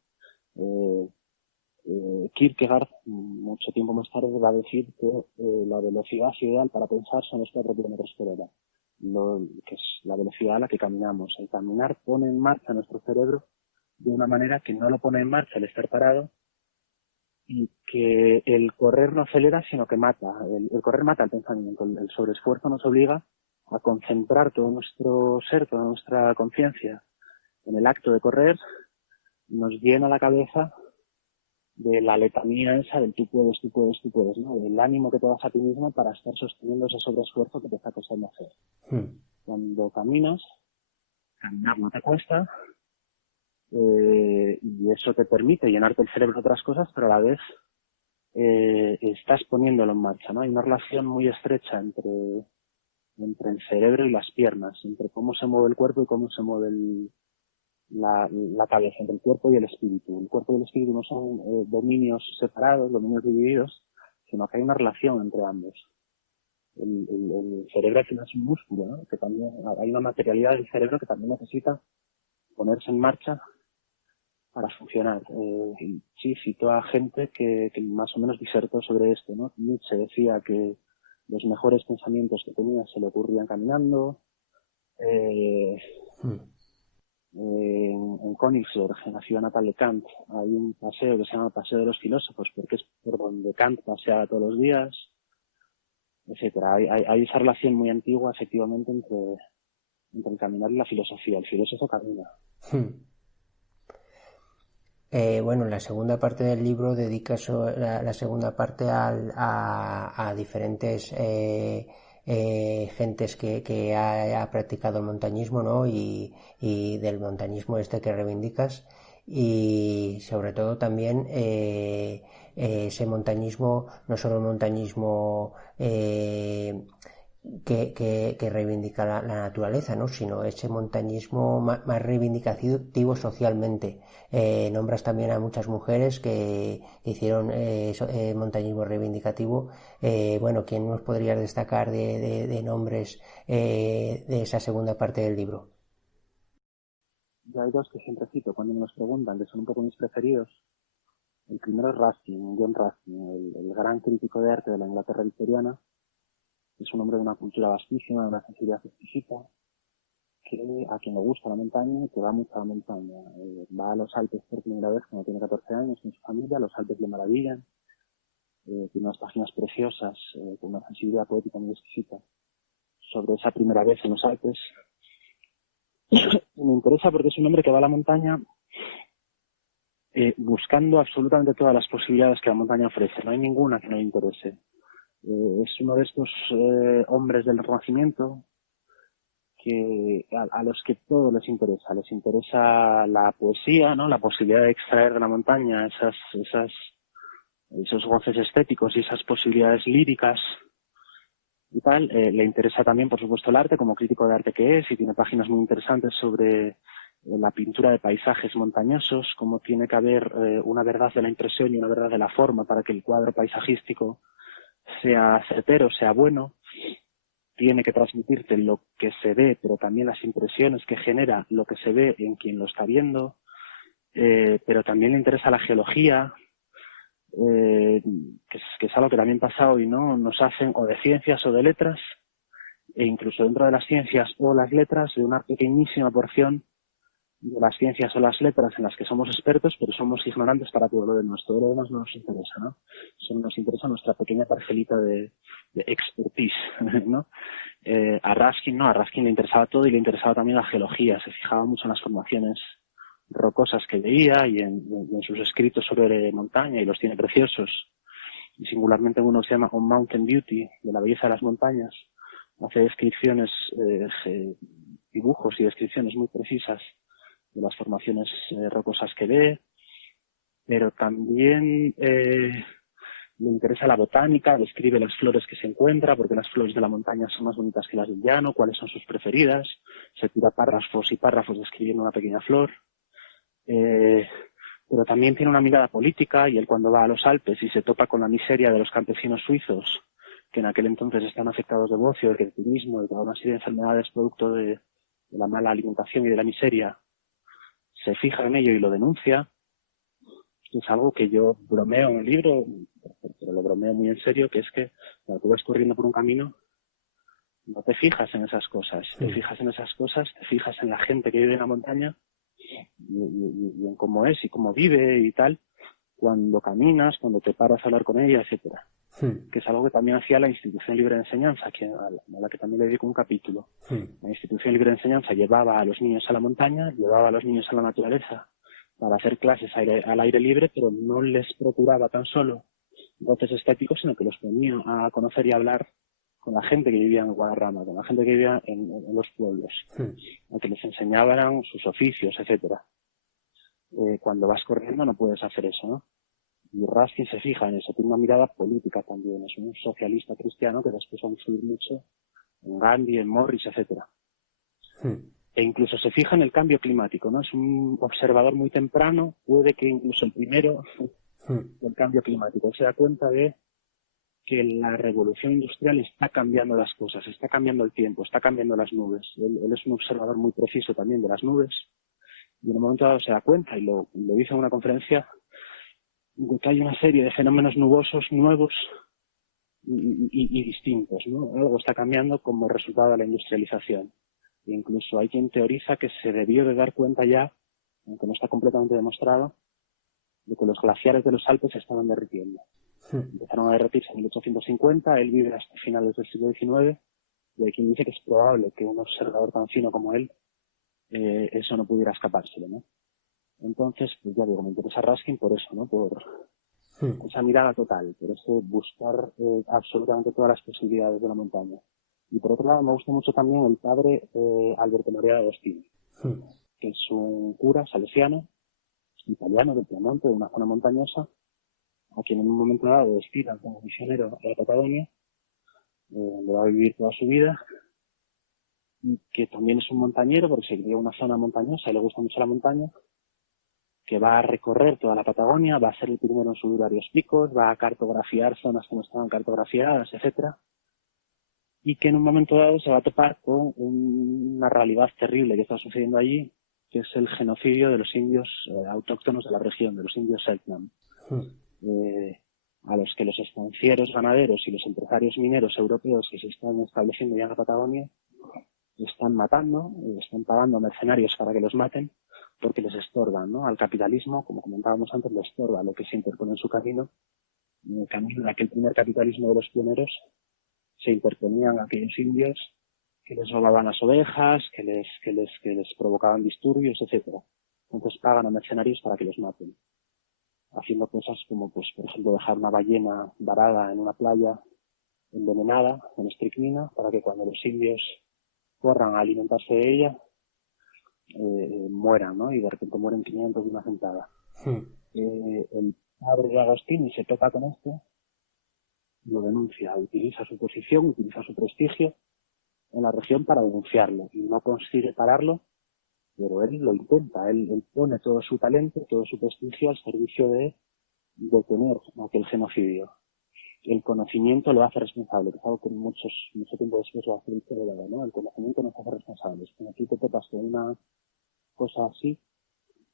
Kierkegaard, mucho tiempo más tarde, va a decir que la velocidad ideal para pensar son los 4 kilómetros por hora, que es la velocidad a la que caminamos. El caminar pone en marcha nuestro cerebro de una manera que no lo pone en marcha el estar parado, y que el correr no acelera, sino que mata. El correr mata el pensamiento. El sobreesfuerzo nos obliga a concentrar todo nuestro ser, toda nuestra conciencia en el acto de correr, nos llena la cabeza de la letanía esa del tú puedes, ¿no? Del ánimo que te das a ti mismo para estar sosteniendo ese sobreesfuerzo que te está costando hacer. Cuando caminar no te cuesta, y eso te permite llenarte el cerebro de otras cosas, pero a la vez estás poniéndolo en marcha, ¿no? Hay una relación muy estrecha entre el cerebro y las piernas, entre cómo se mueve el cuerpo y cómo se mueve la cabeza, entre el cuerpo y el espíritu. El cuerpo y el espíritu no son dominios separados, dominios divididos, sino que hay una relación entre ambos. El cerebro al final es un músculo, ¿no? Que también hay una materialidad del cerebro que también necesita ponerse en marcha para funcionar. Sí, cito a gente que más o menos disertó sobre esto, ¿no? Nietzsche decía que los mejores pensamientos que tenía se le ocurrían caminando. En Königsberg, en la ciudad natal de Kant, hay un paseo que se llama Paseo de los Filósofos, porque es por donde Kant paseaba todos los días, etcétera. Hay esa relación muy antigua, efectivamente, entre el caminar y la filosofía. El filósofo camina. Bueno, en la segunda parte del libro dedicas la segunda parte a diferentes gentes que ha practicado el montañismo, ¿no? Y del montañismo este que reivindicas, y sobre todo también ese montañismo, no solo el montañismo que reivindica la naturaleza, ¿no? Sino ese montañismo más reivindicativo socialmente. Nombras también a muchas mujeres que hicieron montañismo reivindicativo. Bueno, ¿quién nos podrías destacar de nombres de esa segunda parte del libro? Yo hay dos que siempre cito cuando me los preguntan, que son un poco mis preferidos. El primero es Ruskin, John Ruskin, el gran crítico de arte de la Inglaterra victoriana. Es un hombre de una cultura vastísima, de una sensibilidad exquisita, que a quien le gusta la montaña y que va mucho a la montaña. Va a los Alpes por primera vez cuando tiene 14 años con su familia, los Alpes le maravillan, tiene unas páginas preciosas, con una sensibilidad poética muy exquisita sobre esa primera vez en los Alpes. Me interesa porque es un hombre que va a la montaña buscando absolutamente todas las posibilidades que la montaña ofrece. No hay ninguna que no le interese. Es uno de estos hombres del Renacimiento que a los que todo les interesa. Les interesa la poesía, ¿no? La posibilidad de extraer de la montaña esos goces estéticos y esas posibilidades líricas y tal. Le interesa también, por supuesto, el arte, como crítico de arte que es, y tiene páginas muy interesantes sobre la pintura de paisajes montañosos, cómo tiene que haber una verdad de la impresión y una verdad de la forma para que el cuadro paisajístico sea certero, sea bueno. Tiene que transmitirte lo que se ve, pero también las impresiones que genera lo que se ve en quien lo está viendo. Pero también le interesa la geología, que es algo que también pasa hoy, ¿no? Nos hacen o de ciencias o de letras, e incluso dentro de las ciencias o las letras, de una pequeñísima porción de las ciencias o las letras en las que somos expertos, pero somos ignorantes para todo lo demás. Todo lo demás no nos interesa, ¿no? Solo nos interesa nuestra pequeña parcelita de expertise, ¿no? A Ruskin le interesaba todo, y le interesaba también la geología. Se fijaba mucho en las formaciones rocosas que veía y en sus escritos sobre montaña, y los tiene preciosos. Y singularmente uno se llama On Mountain Beauty, de la belleza de las montañas, hace descripciones, dibujos y descripciones muy precisas de las formaciones rocosas que ve, pero también le interesa la botánica, describe las flores que se encuentra, porque las flores de la montaña son más bonitas que las del llano, cuáles son sus preferidas, se tira párrafos y párrafos describiendo una pequeña flor. Pero también tiene una mirada política, y él cuando va a los Alpes y se topa con la miseria de los campesinos suizos, que en aquel entonces están afectados de bocio, de cretinismo, de toda una serie de enfermedades producto de la mala alimentación y de la miseria, se fija en ello y lo denuncia. Es algo que yo bromeo en el libro, pero lo bromeo muy en serio, que es que cuando tú vas corriendo por un camino, no te fijas en esas cosas. Te fijas en esas cosas, te fijas en la gente que vive en la montaña y en cómo es y cómo vive y tal, cuando caminas, cuando te paras a hablar con ella, etcétera. Que es algo que también hacía la Institución Libre de Enseñanza, a la que también le dedico un capítulo. La Institución Libre de Enseñanza llevaba a los niños a la montaña, llevaba a los niños a la naturaleza para hacer clases al aire libre, pero no les procuraba tan solo dotes estéticos, sino que los ponía a conocer y hablar con la gente que vivía en Guadarrama, con la gente que vivía en los pueblos, a que les enseñaban sus oficios, etcétera. Cuando vas corriendo no puedes hacer eso, ¿no? Y Ruskin se fija en eso, tiene una mirada política también, es un socialista cristiano que después va a influir mucho en Gandhi, en Morris, etcétera. E incluso se fija en el cambio climático, ¿no? Es un observador muy temprano, puede que incluso el primero del cambio climático. Se da cuenta de que la revolución industrial está cambiando las cosas, está cambiando el tiempo, está cambiando las nubes. Él es un observador muy preciso también de las nubes, y en un momento dado se da cuenta, y lo dice en una conferencia, de que hay una serie de fenómenos nubosos nuevos y distintos, ¿no? Algo está cambiando como resultado de la industrialización. E incluso hay quien teoriza que se debió de dar cuenta ya, aunque no está completamente demostrado, de que los glaciares de los Alpes se estaban derritiendo. Empezaron a derretirse en 1850, él vive hasta finales del siglo XIX, y hay quien dice que es probable que un observador tan fino como él, eso no pudiera escapárselo, ¿no? Entonces, pues ya digo, me interesa Ruskin por eso, ¿no? Por esa mirada total, por eso buscar absolutamente todas las posibilidades de la montaña. Y por otro lado, me gusta mucho también el padre Alberto Maria de Agostini, que es un cura salesiano, italiano del Piemonte, de una zona montañosa, a quien en un momento dado destinan como misionero a la Patagonia, donde va a vivir toda su vida, y que también es un montañero porque se crió en una zona montañosa y le gusta mucho la montaña, que va a recorrer toda la Patagonia, va a ser el primero en subir varios picos, va a cartografiar zonas que no estaban cartografiadas, etcétera, y que en un momento dado se va a topar con una realidad terrible que está sucediendo allí, que es el genocidio de los indios autóctonos de la región, de los indios Selknam, a los que los estancieros ganaderos y los empresarios mineros europeos que se están estableciendo ya en la Patagonia están matando, están pagando mercenarios para que los maten, porque les estorban, ¿no? Al capitalismo, como comentábamos antes, le estorba lo que se interpone en su camino. En el camino de aquel primer capitalismo de los pioneros se interponían aquellos indios que les robaban las ovejas, que les provocaban disturbios, etcétera. Entonces pagan a mercenarios para que los maten, haciendo cosas como, pues, por ejemplo, dejar una ballena varada en una playa envenenada con estricnina para que cuando los indios corran a alimentarse de ella mueran, ¿no? Y de repente mueren 500 de una sentada. El padre de Agostini se toca con esto, lo denuncia, utiliza su posición, utiliza su prestigio en la región para denunciarlo, y no consigue pararlo, pero él lo intenta, él pone todo su talento, todo su prestigio al servicio de detener aquel genocidio. El conocimiento lo hace responsable, que es algo que mucho tiempo después lo hace el historiador, ¿no? El conocimiento nos hace responsables. Cuando tú te topas con una cosa así,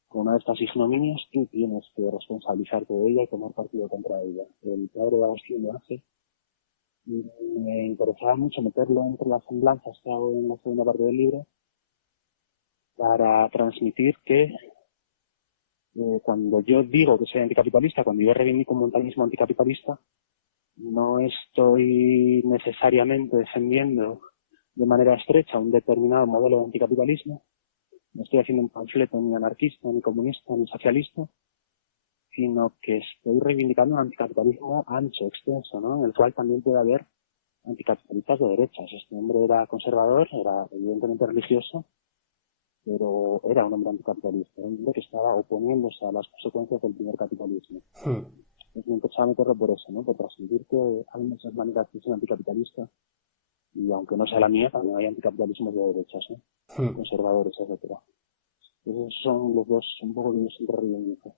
con una de estas ignominias, tú tienes que responsabilizarte de ella y tomar partido contra ella. El padre de Agustín lo hace, y me interesaba mucho meterlo entre las semblanzas que hago en la segunda parte del libro, para transmitir que cuando yo digo que soy anticapitalista, cuando yo reivindico un montañismo anticapitalista, no estoy necesariamente defendiendo de manera estrecha un determinado modelo de anticapitalismo, no estoy haciendo un panfleto ni anarquista, ni comunista, ni socialista, sino que estoy reivindicando un anticapitalismo ancho, extenso, ¿no? En el cual también puede haber anticapitalistas de derechas. Este hombre era conservador, era evidentemente religioso, pero era un hombre anticapitalista, un hombre que estaba oponiéndose a las consecuencias del primer capitalismo. Es muy interesante meterlo por eso, ¿no? Por transmitir que hay muchas maneras de ser anticapitalista, y aunque no sea la mía, también hay anticapitalismos de derechas, ¿no? Conservadores, etcétera. Esos son los dos, un poco que yo siempre reivindico.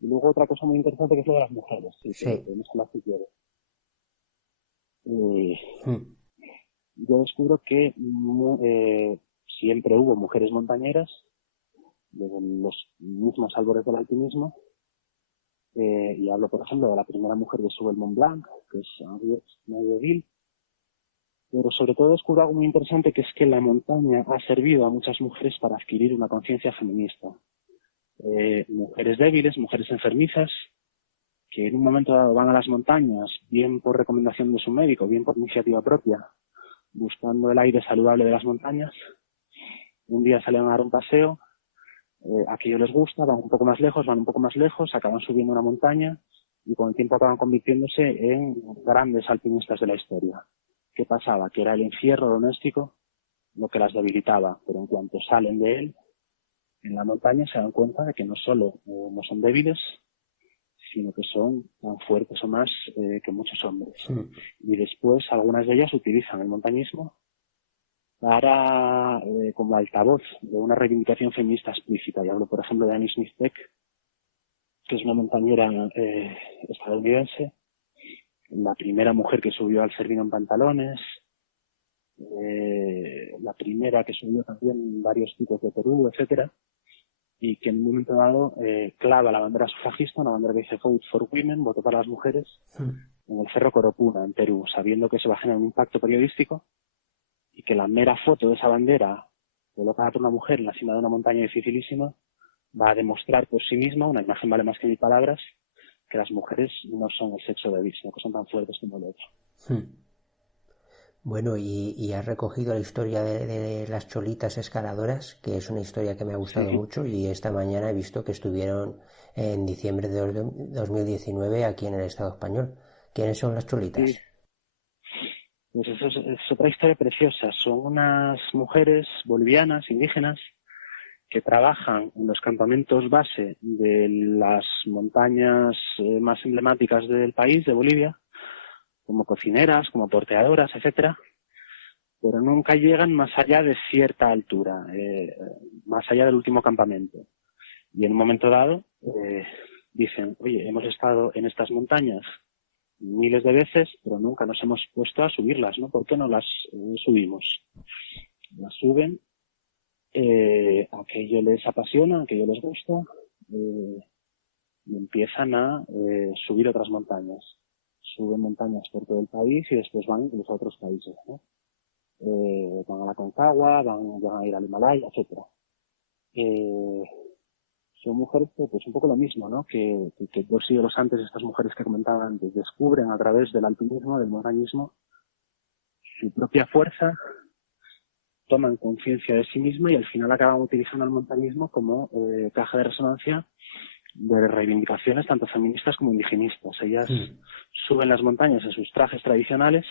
Y luego otra cosa muy interesante que es lo de las mujeres, sí. Que podemos hablar si quieres. Yo descubro que siempre hubo mujeres montañeras, desde los mismos albores del alpinismo, y hablo, por ejemplo, de la primera mujer que sube el Mont Blanc, que es Henriette Deville, pero sobre todo descubro algo muy interesante, que es que la montaña ha servido a muchas mujeres para adquirir una conciencia feminista. Mujeres débiles, mujeres enfermizas, que en un momento dado van a las montañas, bien por recomendación de su médico, bien por iniciativa propia, buscando el aire saludable de las montañas. Un día salen a dar un paseo, aquello les gusta, van un poco más lejos, acaban subiendo una montaña y con el tiempo acaban convirtiéndose en grandes alpinistas de la historia. ¿Qué pasaba? Que era el encierro doméstico lo que las debilitaba, pero en cuanto salen de él, en la montaña se dan cuenta de que no solo no son débiles, sino que son tan fuertes o más que muchos hombres. Y después algunas de ellas utilizan el montañismo para como altavoz de una reivindicación feminista explícita. Y hablo, por ejemplo, de Annie Smith Peck, que es una montañera estadounidense, la primera mujer que subió al Cervino en pantalones, la primera que subió también varios picos de Perú, etcétera, y que en un momento dado clava la bandera sufragista, una bandera que dice Vote for Women, voto para las mujeres, en el Cerro Coropuna, en Perú, sabiendo que se va a generar un impacto periodístico y que la mera foto de esa bandera colocada por una mujer en la cima de una montaña dificilísima va a demostrar por sí misma, una imagen vale más que 1000 palabras, que las mujeres no son el sexo débil, sino que son tan fuertes como el otro. Bueno, y has recogido la historia de las cholitas escaladoras, que es una historia que me ha gustado mucho, y esta mañana he visto que estuvieron en diciembre de 2019 aquí en el Estado español. ¿Quiénes son las cholitas? Sí. Pues eso es otra historia preciosa. Son unas mujeres bolivianas, indígenas, que trabajan en los campamentos base de las montañas más emblemáticas del país, de Bolivia, como cocineras, como porteadoras, etcétera, pero nunca llegan más allá de cierta altura, más allá del último campamento. Y en un momento dado dicen, oye, hemos estado en estas montañas miles de veces, pero nunca nos hemos puesto a subirlas, ¿no? ¿Por qué no las subimos? Las suben, aquello les apasiona, aquello les gusta, y empiezan a subir otras montañas. Suben montañas por todo el país y después van incluso a otros países, ¿no? Van a la Concagua, van a ir al Himalaya, etcétera. Son mujeres que, pues un poco lo mismo, ¿no? Que 2 siglos antes, estas mujeres que comentaba antes, descubren a través del alpinismo, del montañismo, su propia fuerza, toman conciencia de sí misma y al final acaban utilizando el montañismo como caja de resonancia de reivindicaciones tanto feministas como indigenistas. Ellas suben las montañas en sus trajes tradicionales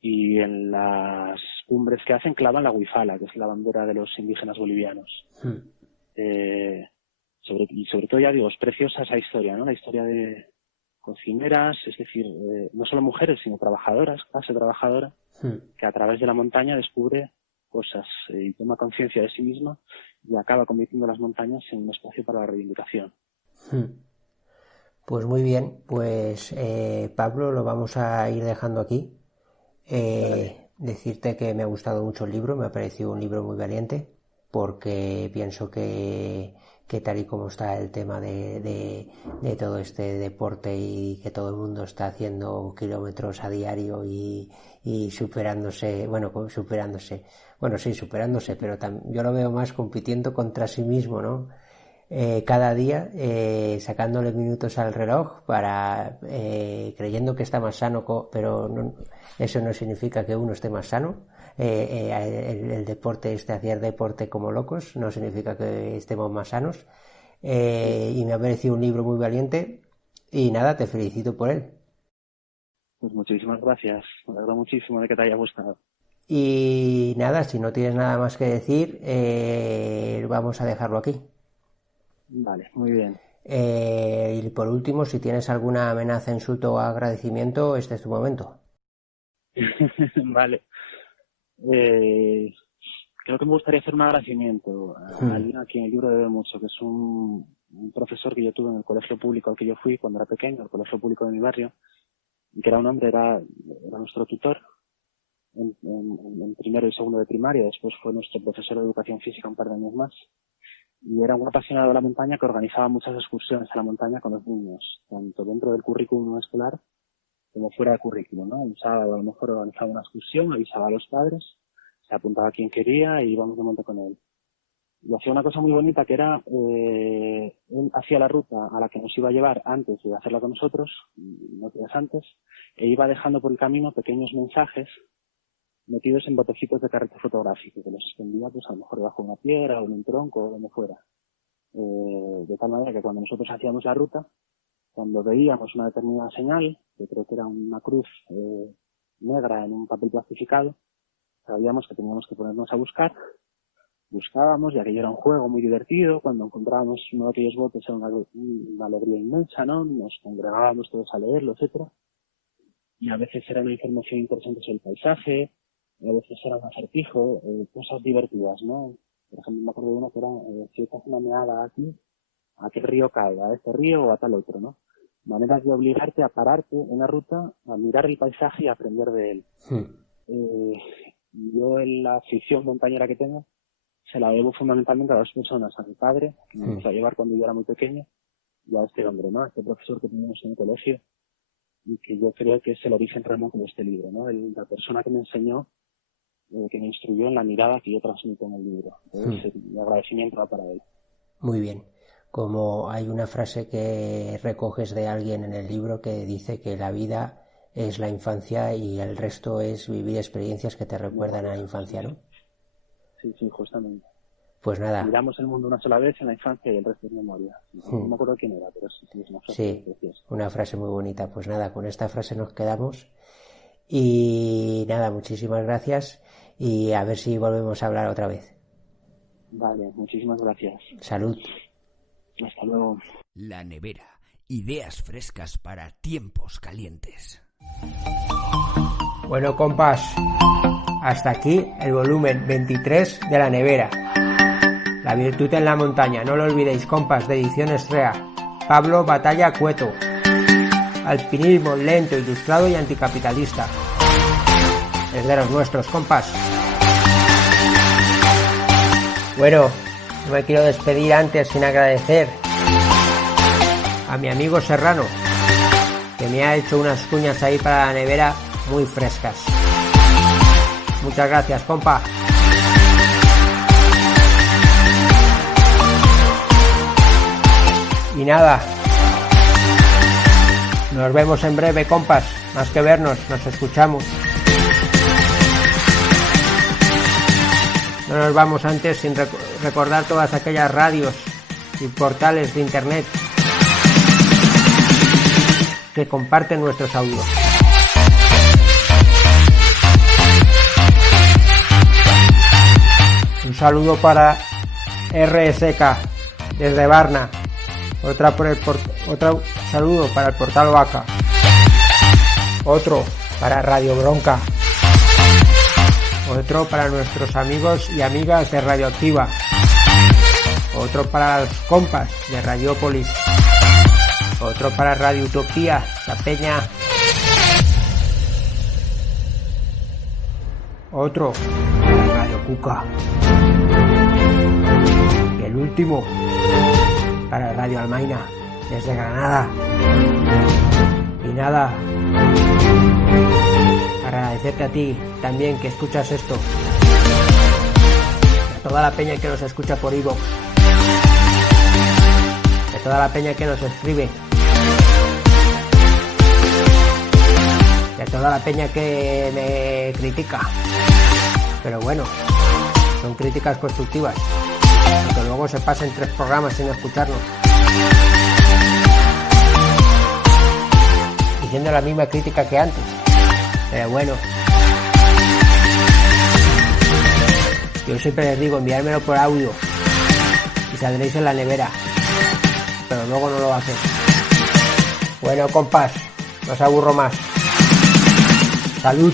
y en las cumbres que hacen clavan la huifala, que es la bandera de los indígenas bolivianos. Sobre todo, ya digo, es preciosa esa historia, ¿no? La historia de cocineras, es decir, no solo mujeres, sino trabajadoras, clase trabajadora, que a través de la montaña descubre cosas y toma conciencia de sí misma y acaba convirtiendo las montañas en un espacio para la reivindicación. Pues muy bien, pues Pablo, lo vamos a ir dejando aquí. Decirte que me ha gustado mucho el libro, me ha parecido un libro muy valiente, porque pienso que tal y como está el tema de todo este deporte y que todo el mundo está haciendo kilómetros a diario y superándose, pero yo lo veo más compitiendo contra sí mismo, ¿no? Cada día sacándole minutos al reloj para creyendo que está más sano, pero no, eso no significa que uno esté más sano. El deporte, hacer deporte como locos, no significa que estemos más sanos. Y me ha parecido un libro muy valiente y nada, te felicito por él. Pues muchísimas gracias. Me alegro muchísimo de que te haya gustado. Y nada, si no tienes nada más que decir, vamos a dejarlo aquí. Vale, muy bien. Y por último, si tienes alguna amenaza, insulto o agradecimiento, este es tu momento. Vale. Creo que me gustaría hacer un agradecimiento a alguien a quien el libro debe mucho, que es un profesor que yo tuve en el colegio público al que yo fui cuando era pequeño, el colegio público de mi barrio, y que era un hombre, era nuestro tutor en primero y segundo de primaria, después fue nuestro profesor de educación física un par de años más, y era un apasionado de la montaña que organizaba muchas excursiones a la montaña con los niños, tanto dentro del currículum escolar como fuera de currículum, ¿no? Un sábado a lo mejor organizaba una excursión, avisaba a los padres, se apuntaba a quien quería y íbamos de monte con él. Y hacía una cosa muy bonita que era, él hacía la ruta a la que nos iba a llevar antes de hacerla con nosotros, unos días antes, e iba dejando por el camino pequeños mensajes metidos en botecitos de carrete fotográfico, que los extendía pues a lo mejor debajo de una piedra o en un tronco o donde fuera. De tal manera que cuando nosotros hacíamos la ruta, cuando veíamos una determinada señal, que creo que era una cruz negra en un papel plastificado, sabíamos que teníamos que ponernos a buscar. Buscábamos, y aquello era un juego muy divertido. Cuando encontrábamos uno de aquellos botes era una alegría inmensa, ¿no? Nos congregábamos todos a leerlo, etcétera. Y a veces era una información interesante sobre el paisaje, a veces era un acertijo, cosas divertidas, ¿no? Por ejemplo, me acuerdo de uno que era, si estás una meada aquí, ¿a qué río cae? ¿A este río o a tal otro, no? Maneras de obligarte a pararte en la ruta, a mirar el paisaje y a aprender de él. Yo en la afición montañera que tengo, se la debo fundamentalmente a dos personas, a mi padre, que me empezó a llevar cuando yo era muy pequeño, y a este hombre, ¿no? A este profesor que teníamos en el colegio, y que yo creo que es el origen remoto de este libro, ¿no? La persona que me enseñó, que me instruyó en la mirada que yo transmito en el libro. Entonces, mi agradecimiento va para él. Muy bien. Como hay una frase que recoges de alguien en el libro que dice que la vida es la infancia y el resto es vivir experiencias que te recuerdan a la infancia, ¿no? Sí, justamente. Pues nada. Miramos el mundo una sola vez en la infancia y el resto es memoria. No me acuerdo quién era, pero sí es una frase. Sí, una frase muy bonita. Pues nada, con esta frase nos quedamos. Y nada, muchísimas gracias y a ver si volvemos a hablar otra vez. Vale, muchísimas gracias. Salud. Hasta luego. La Nevera. Ideas frescas para tiempos calientes. Bueno, compas, hasta aquí el volumen 23 de La Nevera. La virtud en la montaña, no lo olvidéis, compas, de Ediciones Rea. Pablo Batalla Cueto. Alpinismo lento, ilustrado y anticapitalista. Es de los nuestros, compas. Bueno, no me quiero despedir antes sin agradecer a mi amigo Serrano, que me ha hecho unas cuñas ahí para La Nevera muy frescas. Muchas gracias, compa. Y nada, nos vemos en breve, compas. Más que vernos, nos escuchamos. No nos vamos antes sin recordar todas aquellas radios y portales de internet que comparten nuestros audios. Un saludo para RSK desde Varna. Otro saludo para el Portal Vaca. Otro para Radio Bronca. Otro para nuestros amigos y amigas de Radioactiva. Otro para los compas de Radiópolis. Otro para Radio Utopía, La Peña. Otro para Radio Cuca. Y el último para Radio Almaina, desde Granada. Y nada, agradecerte a ti también que escuchas esto. A toda la peña que nos escucha por iVoox. A toda la peña que nos escribe. Y a toda la peña que me critica. Pero bueno, son críticas constructivas. Aunque luego se pasen 3 programas sin escucharnos. Diciendo la misma crítica que antes. Pero bueno, yo siempre les digo, enviármelo por audio y saldréis en la nevera, pero luego no lo hacen. Bueno, compas, no os aburro más. Salud.